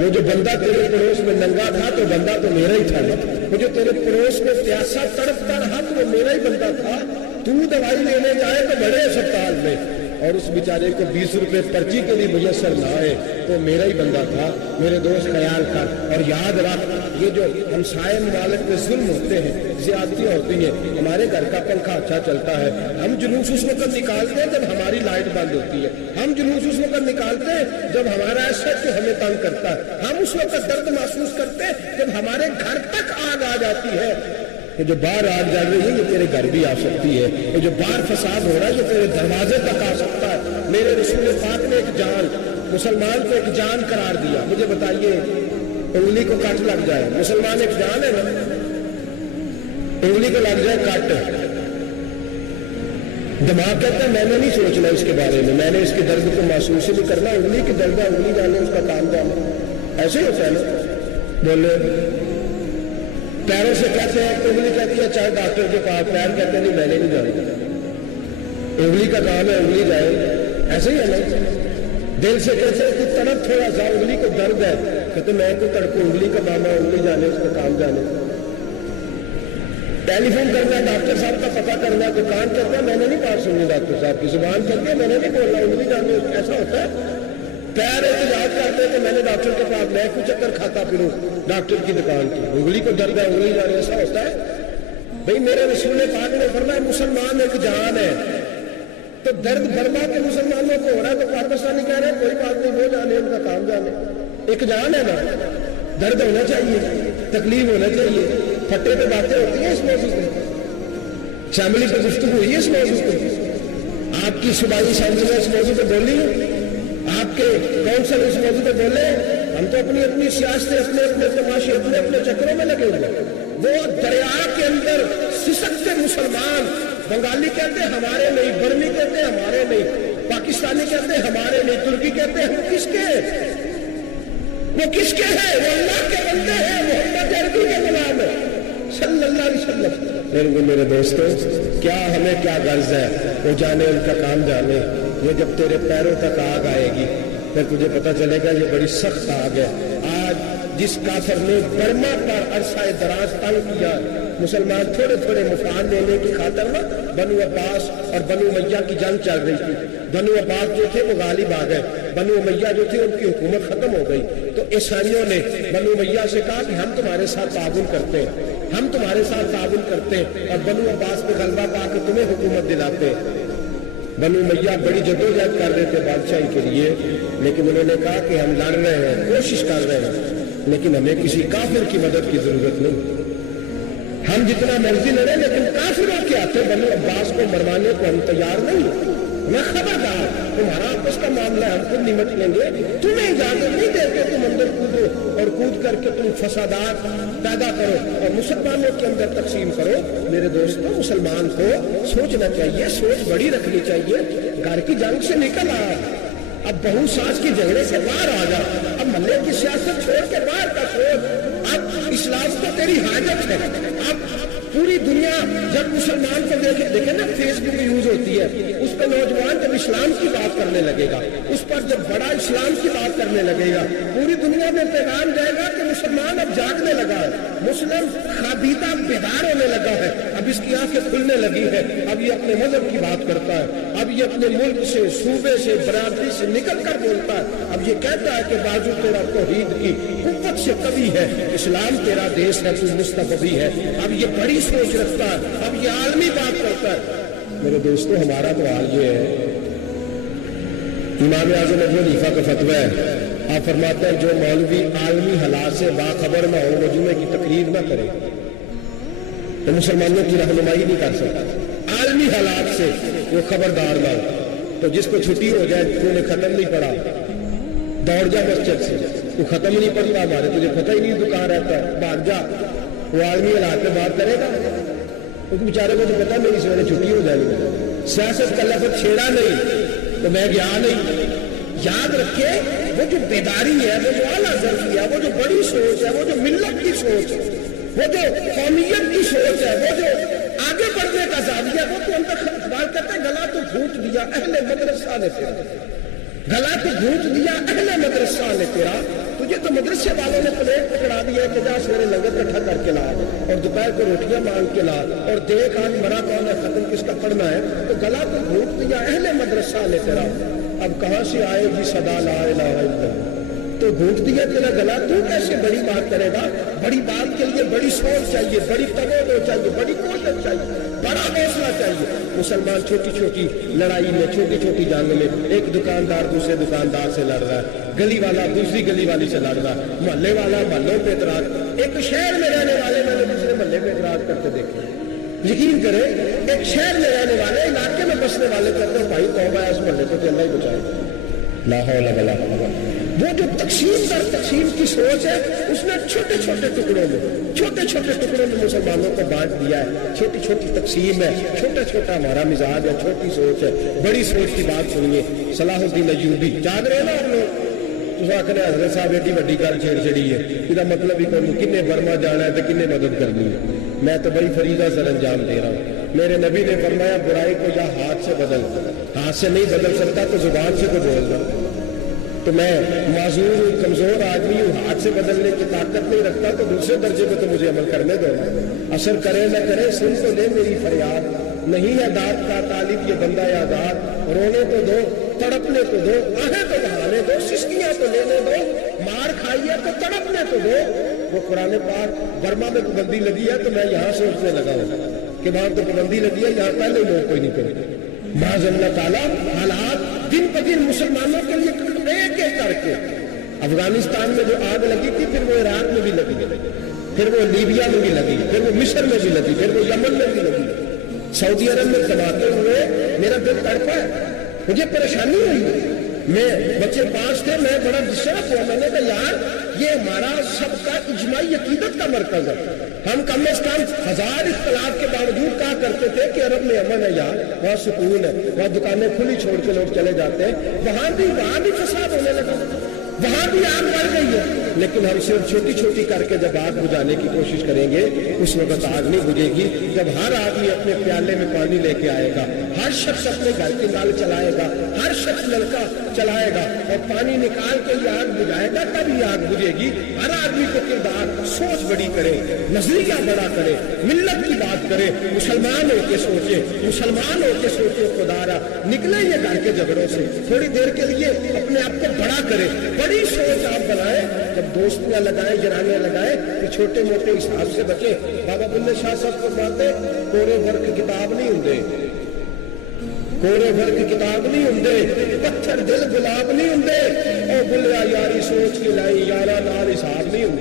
وہ جو بندہ تیرے پڑوس میں ننگا تھا تو بندہ تو میرا ہی تھا نا. وہ جو تیرے پڑوس میں پیاسا تڑپتا رہا تو وہ میرا ہی بندہ تھا. تو دوائی لینے جائے تو بڑے اسپتال میں اور اس بیچارے کو 20 روپے پرچی کے لیے میسر نہ آئے تو میرا ہی بندہ تھا. میرے دوست خیال کر اور یاد رکھ, یہ جو ہمسائے ممالک میں ظلم ہوتے ہیں, زیادتیاں ہوتی ہیں. ہمارے گھر کا پنکھا اچھا چلتا ہے, ہم جلوس اس وقت نکالتے ہیں جب ہماری لائٹ بند ہوتی ہے. ہم جلوس اس وقت نکالتے ہیں جب ہمارا ایسٹ ہمیں تنگ کرتا ہے. ہم اس وقت درد محسوس کرتے ہیں جب ہمارے گھر تک آگ آ جاتی ہے. یہ جو باہر آگ جل رہی ہے یہ تیرے گھر بھی آ سکتی ہے. یہ جو باہر فساد ہو رہا ہے یہ تیرے دروازے تک آ سکتا ہے. میرے رسول پاک نے ایک جان, مسلمان کو ایک جان قرار دیا. مجھے بتائیے انگلی کو کٹ لگ جائے, مسلمان ایک جان ہے نا, انگلی کو لگ جائے کٹ, دماغ کہتا ہے میں نے نہیں سوچنا اس کے بارے میں, میں نے اس کے درد کو محسوس ہی نہیں کرنا. انگلی کی درد ہے, انگلی جانے اس کا کام جانا. ایسے ہی ہوتا ہے نا. بولے پیروں سے کہتے ہیں, انگلی کہتی ہے چاہے ڈاکٹر کے پاس, پیر کہتے ہیں نہیں میں نے نہیں جانا. انگلی کا کام ہے انگلی جائے. ایسے ہی ہے نا. دل سے کہتے ہیں کہ تڑپ تھوڑا سا, انگلی کو درد ہے, کہتے میں کو تڑپوں, انگلی کا کام ہے انگلی جانے اس کا کام جانے. ٹیلی فون کرنا ہے ڈاکٹر صاحب کا پتہ کرنا ہے, دکان کرتا ہے میں نے نہیں بات سننی ڈاکٹر صاحب کی, زبان کرتی ہے میں نے نہیں بولنا, انگلی جانے. ایسا ہوتا ہے. پیر احتجاج کرتے کہ میں نے ڈاکٹر کے پاس, میں کوئی چکر کھاتا پھروں ڈاکٹر کی دکان کی, انگلی کو درد ہے انگلی جانے. ایسا ہوتا ہے بھائی. میرے رسول پاک نے فرمایا مسلمان ایک جان ہے. تو درد برما کے مسلمانوں کو ہو رہا ہے تو پاکستانی کہہ رہے ہیں کوئی بات نہیں, وہ جانے ان کا کام جانے. ایک جان ہے نا, درد ہونا چاہیے, تکلیف ہونا چاہیے. پھٹے پہ باتیں ہوتی ہیں اس موضوع پہ, شاملی پہ گفتگو ہوئی ہے اس موضوع پہ, آپ کی صوبائی اسمبلی میں اس موضوع پہ بولی ہے, آپ ٹرمپ کے کونسل اس موضوع پہ بولے ہم تو اپنی اپنی سیاست اپنے اپنے تماشے اپنے اپنے چکروں میں لگے ہوئے. وہ دریا کے اندر سسکتے مسلمان، بنگالی کہتے ہیں ہمارے نہیں، برمی کہتے ہیں ہمارے نہیں، پاکستانی کہتے ہیں ہمارے نہیں، ترکی کہتے ہیں ہم کس کے ہیں؟ وہ کس کے ہیں؟ وہ اللہ کے بندے ہیں، محمد عربی کے غلام ہے صلی اللہ علیہ وسلم. میرے دوستو، کیا ہمیں کیا غرض ہے؟ وہ جانے ان کا کام جانے. یہ جب تیرے پیروں تک آگ آئے گی پھر تجھے پتہ چلے گا یہ بڑی سخت آگ ہے. آج جس کافر نے برما پر عرصہ دراز تنگ کیا، مسلمان تھوڑے تھوڑے مفاد لینے کی خاطر نا بنو عباس اور بنو امیہ کی جنگ چل رہی تھی. بنو عباس جو تھے وہ غالب آ گئے، بنو امیہ جو تھے ان کی حکومت ختم ہو گئی. تو عیسائیوں نے بنو امیہ سے کہا کہ ہم تمہارے ساتھ تعاون کرتے ہیں، ہم تمہارے ساتھ تعاون کرتے ہیں اور بنو عباس پہ غلبہ پا کے تمہیں حکومت دلاتے ہیں. بنو امیہ بڑی جدوجہد کر رہے تھے بادشاہی کے لیے، لیکن انہوں نے کہا کہ ہم لڑ رہے ہیں، کوشش کر رہے ہیں، لیکن ہمیں کسی کافر کی مدد کی ضرورت نہیں. ہم جتنا مرضی لڑیں لیکن کافروں کے ہاتھوں بنو عباس کو مروانے کو ہم تیار نہیں. میں خبردار، تمہارا آپس کا معاملہ ہے، ہم خود نمٹ لیں گے، تمہیں اجازت نہیں دیتے تم اندر کودو اور کود کر کے تم فسادات پیدا کرو اور مسلمانوں کے اندر تقسیم کرو. میرے دوستوں، مسلمان کو سوچنا چاہیے، سوچ بڑی رکھنی چاہیے. گھر کی جنگ سے نکل آ، اب بہو ساس کے جھگڑے سے باہر آ جا، اب محلے کی سیاست چھوڑ کے باہر کا سوچ. اب اسلام کو تیری حاجت ہے. اب پوری دنیا جب مسلمان کو دیکھے نا، فیس بک یوز ہوتی ہے، اس پہ نوجوان جب اسلام کی بات کرنے لگے گا، اس پر جب بڑا اسلام کی بات کرنے لگے گا، پوری دنیا میں پیغام جائے گا کہ مسلمان اب جاگنے لگا ہے، مسلم خابیدہ بیدار ہونے لگا ہے، اب اس کی آنکھیں کھلنے لگی ہے، اب یہ اپنے مذہب کی بات کرتا ہے، اب یہ اپنے ملک سے، صوبے سے، برادری سے نکل کر بولتا ہے. اب یہ کہتا ہے کہ بازو تیرا توحید کی قوت سے قوی ہے، اسلام تیرا دیش ہے، تو مستقبی ہے. اب یہ بڑی سوچ رکھتا ہے، اب یہ عالمی بات کرتا ہے. میرے دوستو، ہمارا تو حال یہ ہے، امام اعظم ابو حنیفہ کا فتویٰ ہے، آپ فرماتے ہیں جو مولوی عالمی حالات سے باخبر نہ ہو، وہ جمعے کی تقریر نہ کرے تو مسلمانوں کی رہنمائی نہیں کر سکتا. عالمی حالات سے وہ خبردار نہ ہو. تو جس کو چھٹی ہو جائے، تو نے ختم نہیں پڑھا، دوڑ جا مسجد سے، تو ختم نہیں پڑتا، ہمارے تجھے پتہ ہی نہیں دکان رہتا ہے، بھاگ جا. وہ عالمی حالات پہ بات کرے گا، کیونکہ بیچارے کو تو پتا میری سویرے چھٹی ہو جائے گی. سیاست کا لفظ چھیڑا نہیں تو میں گیا نہیں. یاد رکھے، وہ جو بیداری ہے، وہ جو اعلیٰ ذرفی ہے، وہ جو بڑی سوچ ہے، وہ جو ملت کی سوچ ہے، وہ جو قومیت کی سوچ ہے، وہ جو آگے بڑھنے کا زاویہ، وہ تو اندر بات کرتا ہے. گلا تو گھونٹ دیا اہل مدرسہ نے تیرا، گلا تو گھونٹ دیا اہل مدرسہ نے تیرا. تجھے تو مدرسے والوں نے پلیٹ پکڑا دیا کہ جا سویرے لنگر اکٹھا کر کے لا اور دوپہر کو روٹیاں مانگ کے لا اور دیکھ آج مرا کون ہے، ختم کس کا پڑھنا ہے. تو گلا تو گھونٹ دیا اہل مدرسہ نے تیرا. اب کہاں سے آئے گی صدا لا الہ الا اللہ؟ تو گھونٹ دیا تیرا گلا، تو کیسے بڑی بات کرے گا؟ بڑی بات کے لیے بڑی سوچ چاہیے، بڑی توجہ چاہیے، بڑی کوشش چاہیے، بڑا حوصلہ چاہیے. مسلمان چھوٹی چھوٹی لڑائی میں، چھوٹی چھوٹی جنگ میں، ایک دکاندار دوسرے دکاندار سے لڑ رہا ہے، گلی والا دوسری گلی والی سے لڑ رہا ہے، محلے والا محلوں پہ اعتراض. ایک شہر میں رہنے والے میں نے دوسرے محلے پہ اعتراض کرتے دیکھے. یقین کرے، ایک شہر میں رہنے والے، علاقے میں بسنے والے کہتے ہیں بھائی توبہ ہے اس محلے کو، اللہ ہی بچائے. لا حول ولا قوت. وہ جو تقسیم در تقسیم کی سوچ ہے، اس نے چھوٹے چھوٹے ٹکڑوں میں مسلمانوں کو بانٹ دیا ہے. چھوٹی چھوٹی تقسیم ہے، چھوٹا چھوٹا ہمارا مزاج ہے، چھوٹی سوچ ہے. بڑی سوچ کی بات سنیے. صلاح الدین ایوبی یاد رہے نا آپ لوگ، تو آخر حضرت صاحب ایڈی وڈی گل چھیڑ چھڑی ہے، یہ مطلب ہی کوئی کنے برما جانا ہے تو کنے مدد کرنی ہے. میں تو بڑی فریضہ سر انجام دے رہا ہوں. میرے نبی نے فرمایا برائی کو یا ہاتھ سے بدل، ہاتھ سے نہیں بدل سکتا تو زبان سے کو بول دو. تو میں معذور ہوں، کمزور آدمی ہوں، ہاتھ سے بدلنے کی طاقت نہیں رکھتا، تو دوسرے درجے پہ تو مجھے عمل کرنے دو. اثر کرے نہ کرے، سن تو لے میری فریاد. نہیں ہے داد کا طالب یہ بندہ آزاد، رونے تو دو، تڑپنے تو دو، آہیں تو بہانے دو، سسکیاں تو لینے دو، مار کھائیے تو تڑپنے تو دو. وہ قرآن پاک برما میں پابندی لگی ہے تو میں یہاں سوچنے لگا ہوں کہ وہاں تو پابندی لگی ہے، یہاں پہلے لوگ کوئی نہیں کرے. معاذ اللہ تعالیٰ حالات دن بدن مسلمانوں کے لیے ایک ایک کر کے. افغانستان میں جو آگ لگی تھی، پھر وہ عراق میں بھی لگی، پھر وہ لیبیا میں بھی لگی، پھر وہ مصر میں بھی لگی، پھر وہ یمن میں بھی لگی، سعودی عرب میں دھماکے ہوئے. میرا دل تڑپا ہے، مجھے پریشانی ہوئی. میں بچے پاس تھے، میں بڑا ڈسٹرب ہوا، میں نے کہا یار یہ ہمارا سب کا اجماعی عقیدت کا مرکز ہے، ہم کم از کم 1000 اختلاف کے باوجود کہا کرتے تھے کہ عرب میں امن ہے یار، وہاں سکون ہے، وہاں دکانیں کھلی چھوڑ کے لوگ چلے جاتے ہیں، وہاں بھی فساد ہونے لگا، وہاں بھی آگ بڑھ گئی ہے، لیکن ہم صرف چھوٹی چھوٹی کر کے جب آگ بجھانے کی کوشش کریں گے اس وقت آگ نہیں بجھے گی، جب ہر آدمی اپنے پیالے میں پانی لے کے آئے گا، ہر شخص اپنے گھر کے نل چلائے گا، ہر شخص نلکا چلائے گا اور پانی نکال کے یہ آگ بجھائے گا، تب یہ آگ بجھے گی۔ ہر آدمی کو کردار سوچ بڑی کرے، نظریہ بڑا کرے، ملت کی بات کرے، مسلمان ہو کے سوچے، مسلمان ہو کے سوچے، خدا را نکلے یہ گھر کے جھگڑوں سے، تھوڑی دیر کے لیے اپنے آپ کو بڑا کرے، بڑی سوچ آپ بنائیں، جب دوستیاں لگائیں، جرانیاں لگائیں کہ چھوٹے موٹے حساب سے بچے۔ بابا بلے شاہ صاحب کو باتیں کورے ورک کتاب نہیں ہوں، کورے ورک کتاب نہیں ہوں، پتھر دل گلاب نہیں ہوں، او بلیا یاری سوچ کے لائی یارا نال حساب نہیں ہوں۔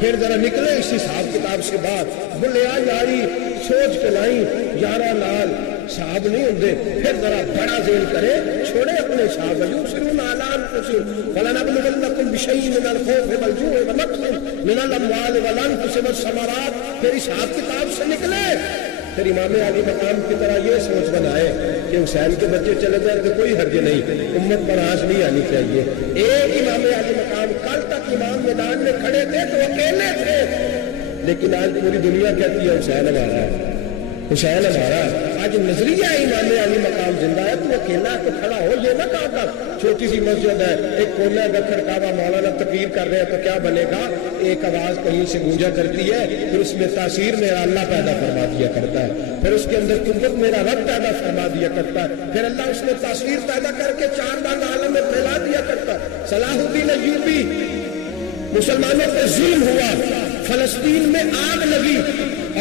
پھر ذرا نکلے اس حساب کتاب سے بات، بلیا یاری سوچ کے لائی یارا نال صاحب نہیں ہوں، پھر ذرا بڑا ذہن کرے، چھوڑے اپنے صاحب یوسرون اعلان کسر فلنبلونکم بشیء من الخوف والجوع ونقص من الاموال والانفس والثمرات، پھر حساب کتاب سے نکلے، پھر امام علی مقام کی طرح یہ سوچ بنائے کہ حسین کے بچے چلے جائیں تو کوئی حرج نہیں، امت پر آنچ نہیں آنی چاہیے۔ ایک امام علی مقام، کل تک امام میدان میں کھڑے تھے تو اکیلے تھے، لیکن آج پوری دنیا کہتی ہے حسین ہمارا ہے، حسین ہمارا۔ آج نظریہ امام علی مقام زندہ ہے، تو اکیلا تو کھڑا ہو، یہ نہ کہا تھا چھوٹی سی مسجد ہے، ایک کونے کا کھڑکاوا مولانا تقریر کر رہے ہیں تو کیا بنے گا، ایک آواز کہیں سے گونجا کرتی ہے، پھر اس میں تاثیر میرا اللہ پیدا فرما دیا کرتا ہے، پھر اس کے اندر قوت میرا رب پیدا فرما دیا کرتا ہے، پھر اللہ اس میں تاثیر پیدا کر کے 4 دانگ عالم میں پھیلا دیا کرتا ہے۔ صلاح الدین ایوبی، مسلمانوں پہ ظلم ہوا، فلسطین میں آگ لگی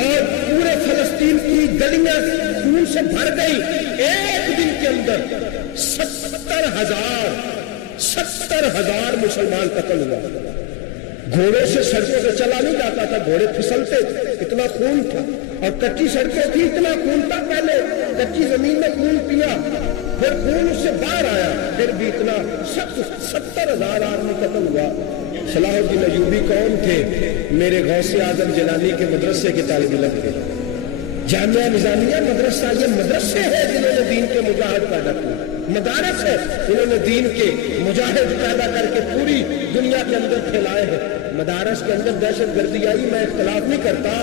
اور پورے فلسطین کی گلیاں خون سے بھر گئی، ایک دن کے اندر 70,000 مسلمان قتل ہوا۔ گھوڑے سے سڑکوں سے چلا نہیں جاتا تھا، گھوڑے پھسلتے تھے، اتنا خون تھا، اور کچی سڑکیں تھی، اتنا خون تھا، پہلے کچی زمین میں خون پیا، پھر خون اس سے باہر آیا، پھر بھی اتنا 70,000 آدمی قتل ہوا۔ صلاح الدین ایوبی کون تھے؟ میرے غوث اعظم جیلانی کے مدرسے کے طالب علم تھے۔ جامعہ نظامیہ مدرسہ، یہ مدرسے ہیں جنہوں نے دین کے مجاہد پیدا کیے، مدارس ہے انہوں نے دین کے مجاہد پیدا کر کے پوری دنیا کے اندر پھیلائے ہیں۔ مدارس کے اندر دہشت گردی آئی، میں اختلاف نہیں کرتا،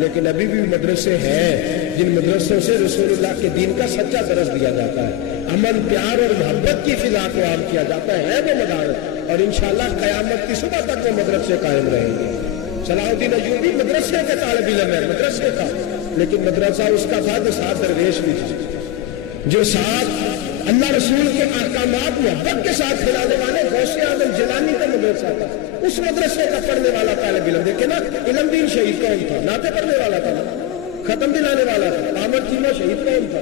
لیکن ابھی بھی مدرسے ہیں جن مدرسوں سے رسول اللہ کے دین کا سچا درس دیا جاتا ہے، امن پیار اور محبت کی فضا کو عام کیا جاتا ہے وہ مدارس، اور انشاءاللہ قیامت کی صبح تک وہ مدرسے قائم رہیں گے۔ صلاح الدین ایوبی مدرسے کے طالب علم ہے، مدرسے کا، لیکن مدرسہ اس کا تھا جو 7 درویش بھی تھا، جو 7 اللہ رسول کے احکامات محبت کے ساتھ پھیلانے والے غوث اعظم جیلانی کا مدرسہ تھا، اس مدرسے کا پڑھنے والا طالب علم دیکھے نا، علم دین شہید کون تھا؟ نعتیں پڑھنے والا تھا نا، ختم دلانے والا تھا، آمد چیمہ شہید کون تھا؟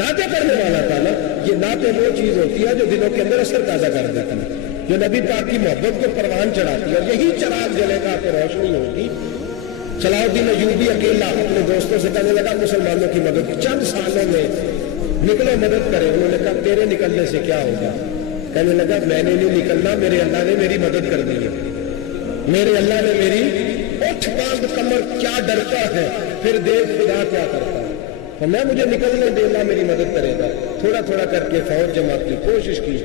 نعتیں پڑھنے والا تھا نا۔ یہ نعتیں وہ چیز ہوتی ہے جو دلوں کے اندر اثر پیدا کر دیتی ہے، جو نبی پاک کی محبت کو پروان چڑھاتی ہے، اور یہی چراغ جلے گا کہ روشنی ہوگی۔ صلاح الدین ایوبی اکیلا اپنے دوستوں سے کہنے لگا مسلمانوں کی مدد، چند سالوں میں نکلو مدد کرے۔ انہوں نے کہا تیرے نکلنے سے کیا ہوگا؟ کہنے لگا میں نے نہیں نکلنا، میرے اللہ نے میری مدد کر دی ہے، میرے اللہ نے میری اٹھ باندھ کمر، کیا ڈرتا ہے پھر دیکھ خدا کیا کرتا ہے، تو میں مجھے نکلنے دے، اللہ میری مدد کرے گا۔ تھوڑا تھوڑا کر کے فوج جمع کی، کوشش کی،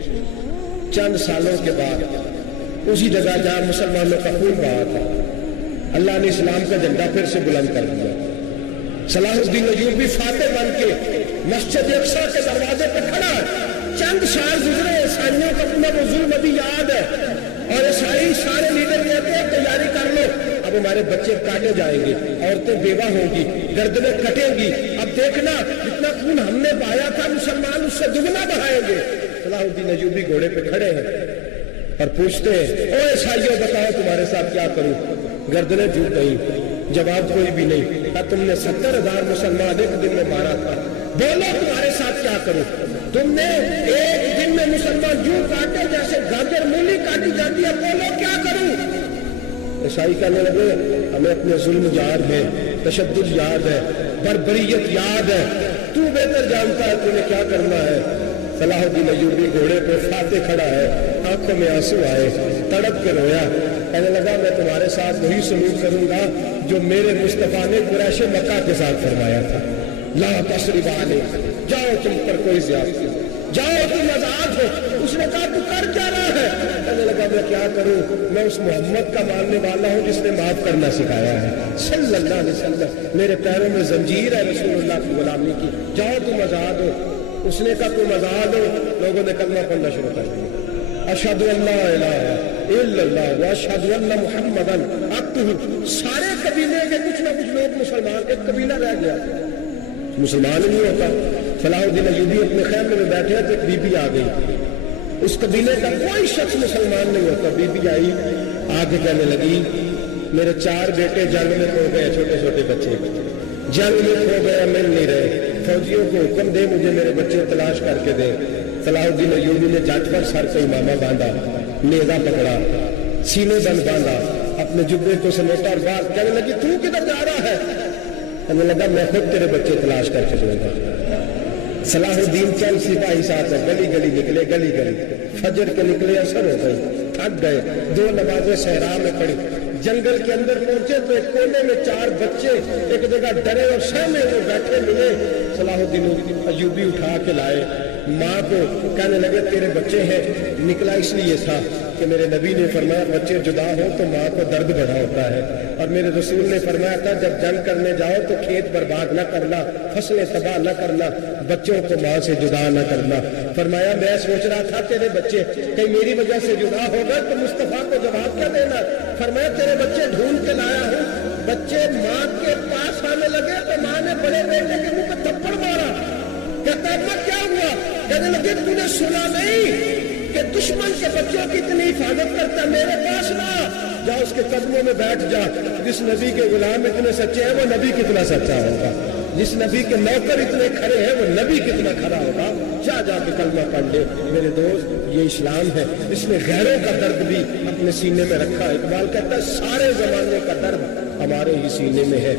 چند سالوں کے بعد اسی جگہ جہاں مسلمانوں کا خون بہا تھا اللہ نے اسلام کا جھنڈا پھر سے بلند کر دیا۔ صلاح الدین ایوبی فاتح بن کے مسجد اقصی کے دروازے پہ کھڑا، چند سال گزرے، عیسائیوں کا اپنا وہ ظلم ابھی یاد ہے، اور عیسائی سارے لیڈر کہتے ہیں تیاری کر لو، اب ہمارے بچے کاٹے جائیں گے، عورتیں بیوہ ہوں گی، گردنیں کٹیں گی، اب دیکھنا جتنا خون ہم نے بہایا تھا مسلمان اس سے دگنا بہائیں گے۔ صلاح الدین ایوبی گھوڑے پہ کھڑے ہیں اور پوچھتے ہیں او عیسائیوں بتاؤ تمہارے ساتھ کیا کروں؟ گردنیں جھک گئی، جواب کوئی بھی نہیں۔ تم نے 70,000 مسلمان ایک دن میں مارا تھا، بولو تمہارے ساتھ کیا کروں؟ تم نے ایک دن میں مسلمان یوں کاٹے جیسے گاجر مولی کاٹی جاتی ہے، بولو کیا کروں؟ عیسائی کہنے لگے ہمیں اپنے ظلم یاد ہے، تشدد یاد ہے، بربریت یاد ہے، تو بہتر جانتا ہے تمہیں کیا کرنا ہے۔ صلاح الدین ایوبی گھوڑے پہ فاتح کھڑا ہے، آنکھوں میں آنسو آئے، تڑپ کے رویا، کہنے لگا میں تمہارے ساتھ وہی سلوک کروں گا جو میرے مصطفیٰ نے قریش مکہ کے ساتھ فرمایا تھا، لا تسرب علیکم، جاؤ تم پر کوئی زیادتی نہیں، جاؤ تم آزاد ہو۔ اس نے کہا تو کر کیا رہا ہے؟ کہنے لگا میں کیا کروں، میں اس محمد کا ماننے والا ہوں جس نے معاف کرنا سکھایا ہے صلی اللہ علیہ وسلم، میرے پیروں میں زنجیر ہے رسول اللہ کی غلامی کی، جاؤ تم آزاد ہو۔ اس نے کہا تم آزاد ہو، لوگوں نے کلمہ پڑھنا شروع کر دیا، اشہد ان لا الہ الا اللہ واشہد ان محمدا عبدہ۔ سارے قبیلے کے کچھ نہ کچھ لوگ مسلمان، ایک قبیلہ رہ گیا مسلمان نہیں ہوتا۔ صلاح الدین ایوبی اپنے خیمے میں بیٹھے تو ایک بی بی آ گئی، اس قبیلے کا کوئی شخص مسلمان نہیں ہوتا، بی بی آئی، آگے کہنے لگی میرے 4 بیٹے جنگ میں کھو گئے، چھوٹے چھوٹے بچے جنگ میں کھو گئے، مل نہیں رہے، فوجیوں کو حکم دے مجھے میرے بچے تلاش کر کے دے۔ صلاح الدین ایوبی نے جھٹ پر سر پہ امامہ باندھا، نیزہ پکڑا، سینے بند باندھا، اپنے جبے کو سمیٹا اور بات کہنے لگی تو کدھر جا رہا ہے؟ کہنے لگا میں خود تیرے بچے تلاش کر کے دوں گا۔ صلاح الدین چند سپاہی ساتھ ہیں، گلی گلی نکلے، گلی گلی فجر کے نکلے، اثر ہو گئی، تھک گئے، 2 نمازیں صحرا میں پڑھی، جنگل کے اندر پہنچے تو ایک کونے میں 4 بچے ایک جگہ ڈرے اور سہمے ہوئے بیٹھے ملے، صلاح الدین ایوبی اٹھا کے لائے، ماں کو کہنے لگے تیرے بچے ہیں، نکلا اس لیے تھا کہ میرے نبی نے فرمایا بچے جدا ہو تو ماں کو درد بڑا ہوتا ہے، اور میرے رسول نے فرمایا تھا جب جنگ کرنے جاؤ تو کھیت برباد نہ کرنا، فصلیں تباہ نہ کرنا، بچوں کو ماں سے جدا نہ کرنا۔ فرمایا میں سوچ رہا تھا تیرے بچے کہیں میری وجہ سے جدا ہو گئے تو مصطفیٰ کو جواب کیا دینا؟ فرمایا تیرے بچے ڈھونڈ کے لایا ہوں۔ بچے ماں کے پاس آنے لگے تو ماں نے بڑے بیٹے کے منہ پہ تھپڑ مارا، کہتا ہے کیا ہوا؟ کہنے لگے تو نے سنا نہیں کہ دشمن کے بچوں کی اتنی حفاظت کرتا، میرے پاس نہ جا، اس کے قدموں میں بیٹھ جا، جس نبی کے غلام اتنے سچے ہیں وہ نبی کتنا سچا ہوگا، جس نبی کے نوکر اتنے کھڑے ہیں وہ نبی کتنا کھڑا ہوگا، جا کے کلمہ پڑھ لے۔ میرے دوست یہ اسلام ہے، اس نے غیروں کا درد بھی اپنے سینے میں رکھا۔ اقبال کہتا ہے سارے زمانے کا درد ہمارے ہی سینے میں ہے،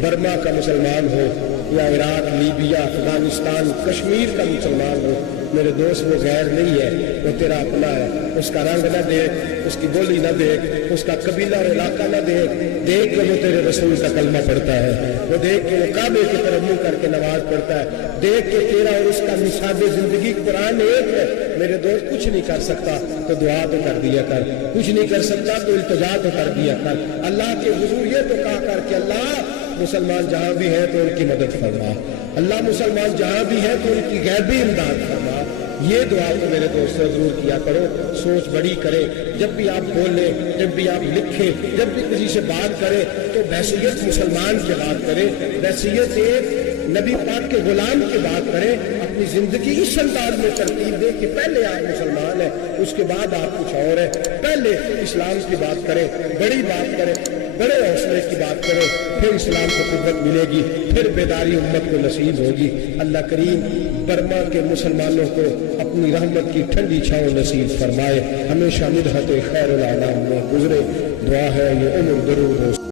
برما کا مسلمان ہو یا عراق، لیبیا، افغانستان، کشمیر کا مسلمان ہو، میرے دوست وہ غیر نہیں ہے، وہ تیرا اپنا ہے، اس کا رنگ نہ دیکھ، اس کی بولی نہ دیکھ، اس کا قبیلہ اور علاقہ نہ دیکھ، دیکھ کہ وہ تیرے رسول کا کلمہ پڑھتا ہے، وہ دیکھ کہ وہ کعبے کی طرف منہ کر کے نماز پڑھتا ہے، دیکھ کہ تیرا اور اس کا نصاب زندگی قرآن ایک ہے۔ میرے دوست کچھ نہیں کر سکتا تو دعا تو کر دیا کر، کچھ نہیں کر سکتا تو التجا تو کر دیا کر، اللہ کے حضور یہ تو کہا کر کہ اللہ مسلمان جہاں بھی ہیں تو ان کی مدد فرما، اللہ مسلمان جہاں بھی ہیں تو ان کی غیبی امداد فرما۔ یہ دعا تو میرے دوست ضرور کیا کرو، سوچ بڑی کرے، جب بھی آپ بولیں، جب بھی آپ لکھیں، جب بھی کسی سے بات کریں تو بحیثیت مسلمان کی بات کریں، بحیثیت ایک نبی پاک کے غلام کی بات کریں، اپنی زندگی اس انداز میں ترتیب دیں کہ پہلے آپ مسلمان ہیں، اس کے بعد آپ کچھ اور ہیں، پہلے اسلام کی بات کریں، بڑی بات کریں، بڑے حوصلے کی بات کریں، پھر اسلام کو قوت ملے گی، پھر بیداری امت کو نصیب ہوگی۔ اللہ کریم برما کے مسلمانوں کو اپنی رحمت کی ٹھنڈی چھاؤں نصیب فرمائے، ہمیشہ مدحت خیر العالم میں گزرے۔ دعا ہے یہ عمر درود ہو۔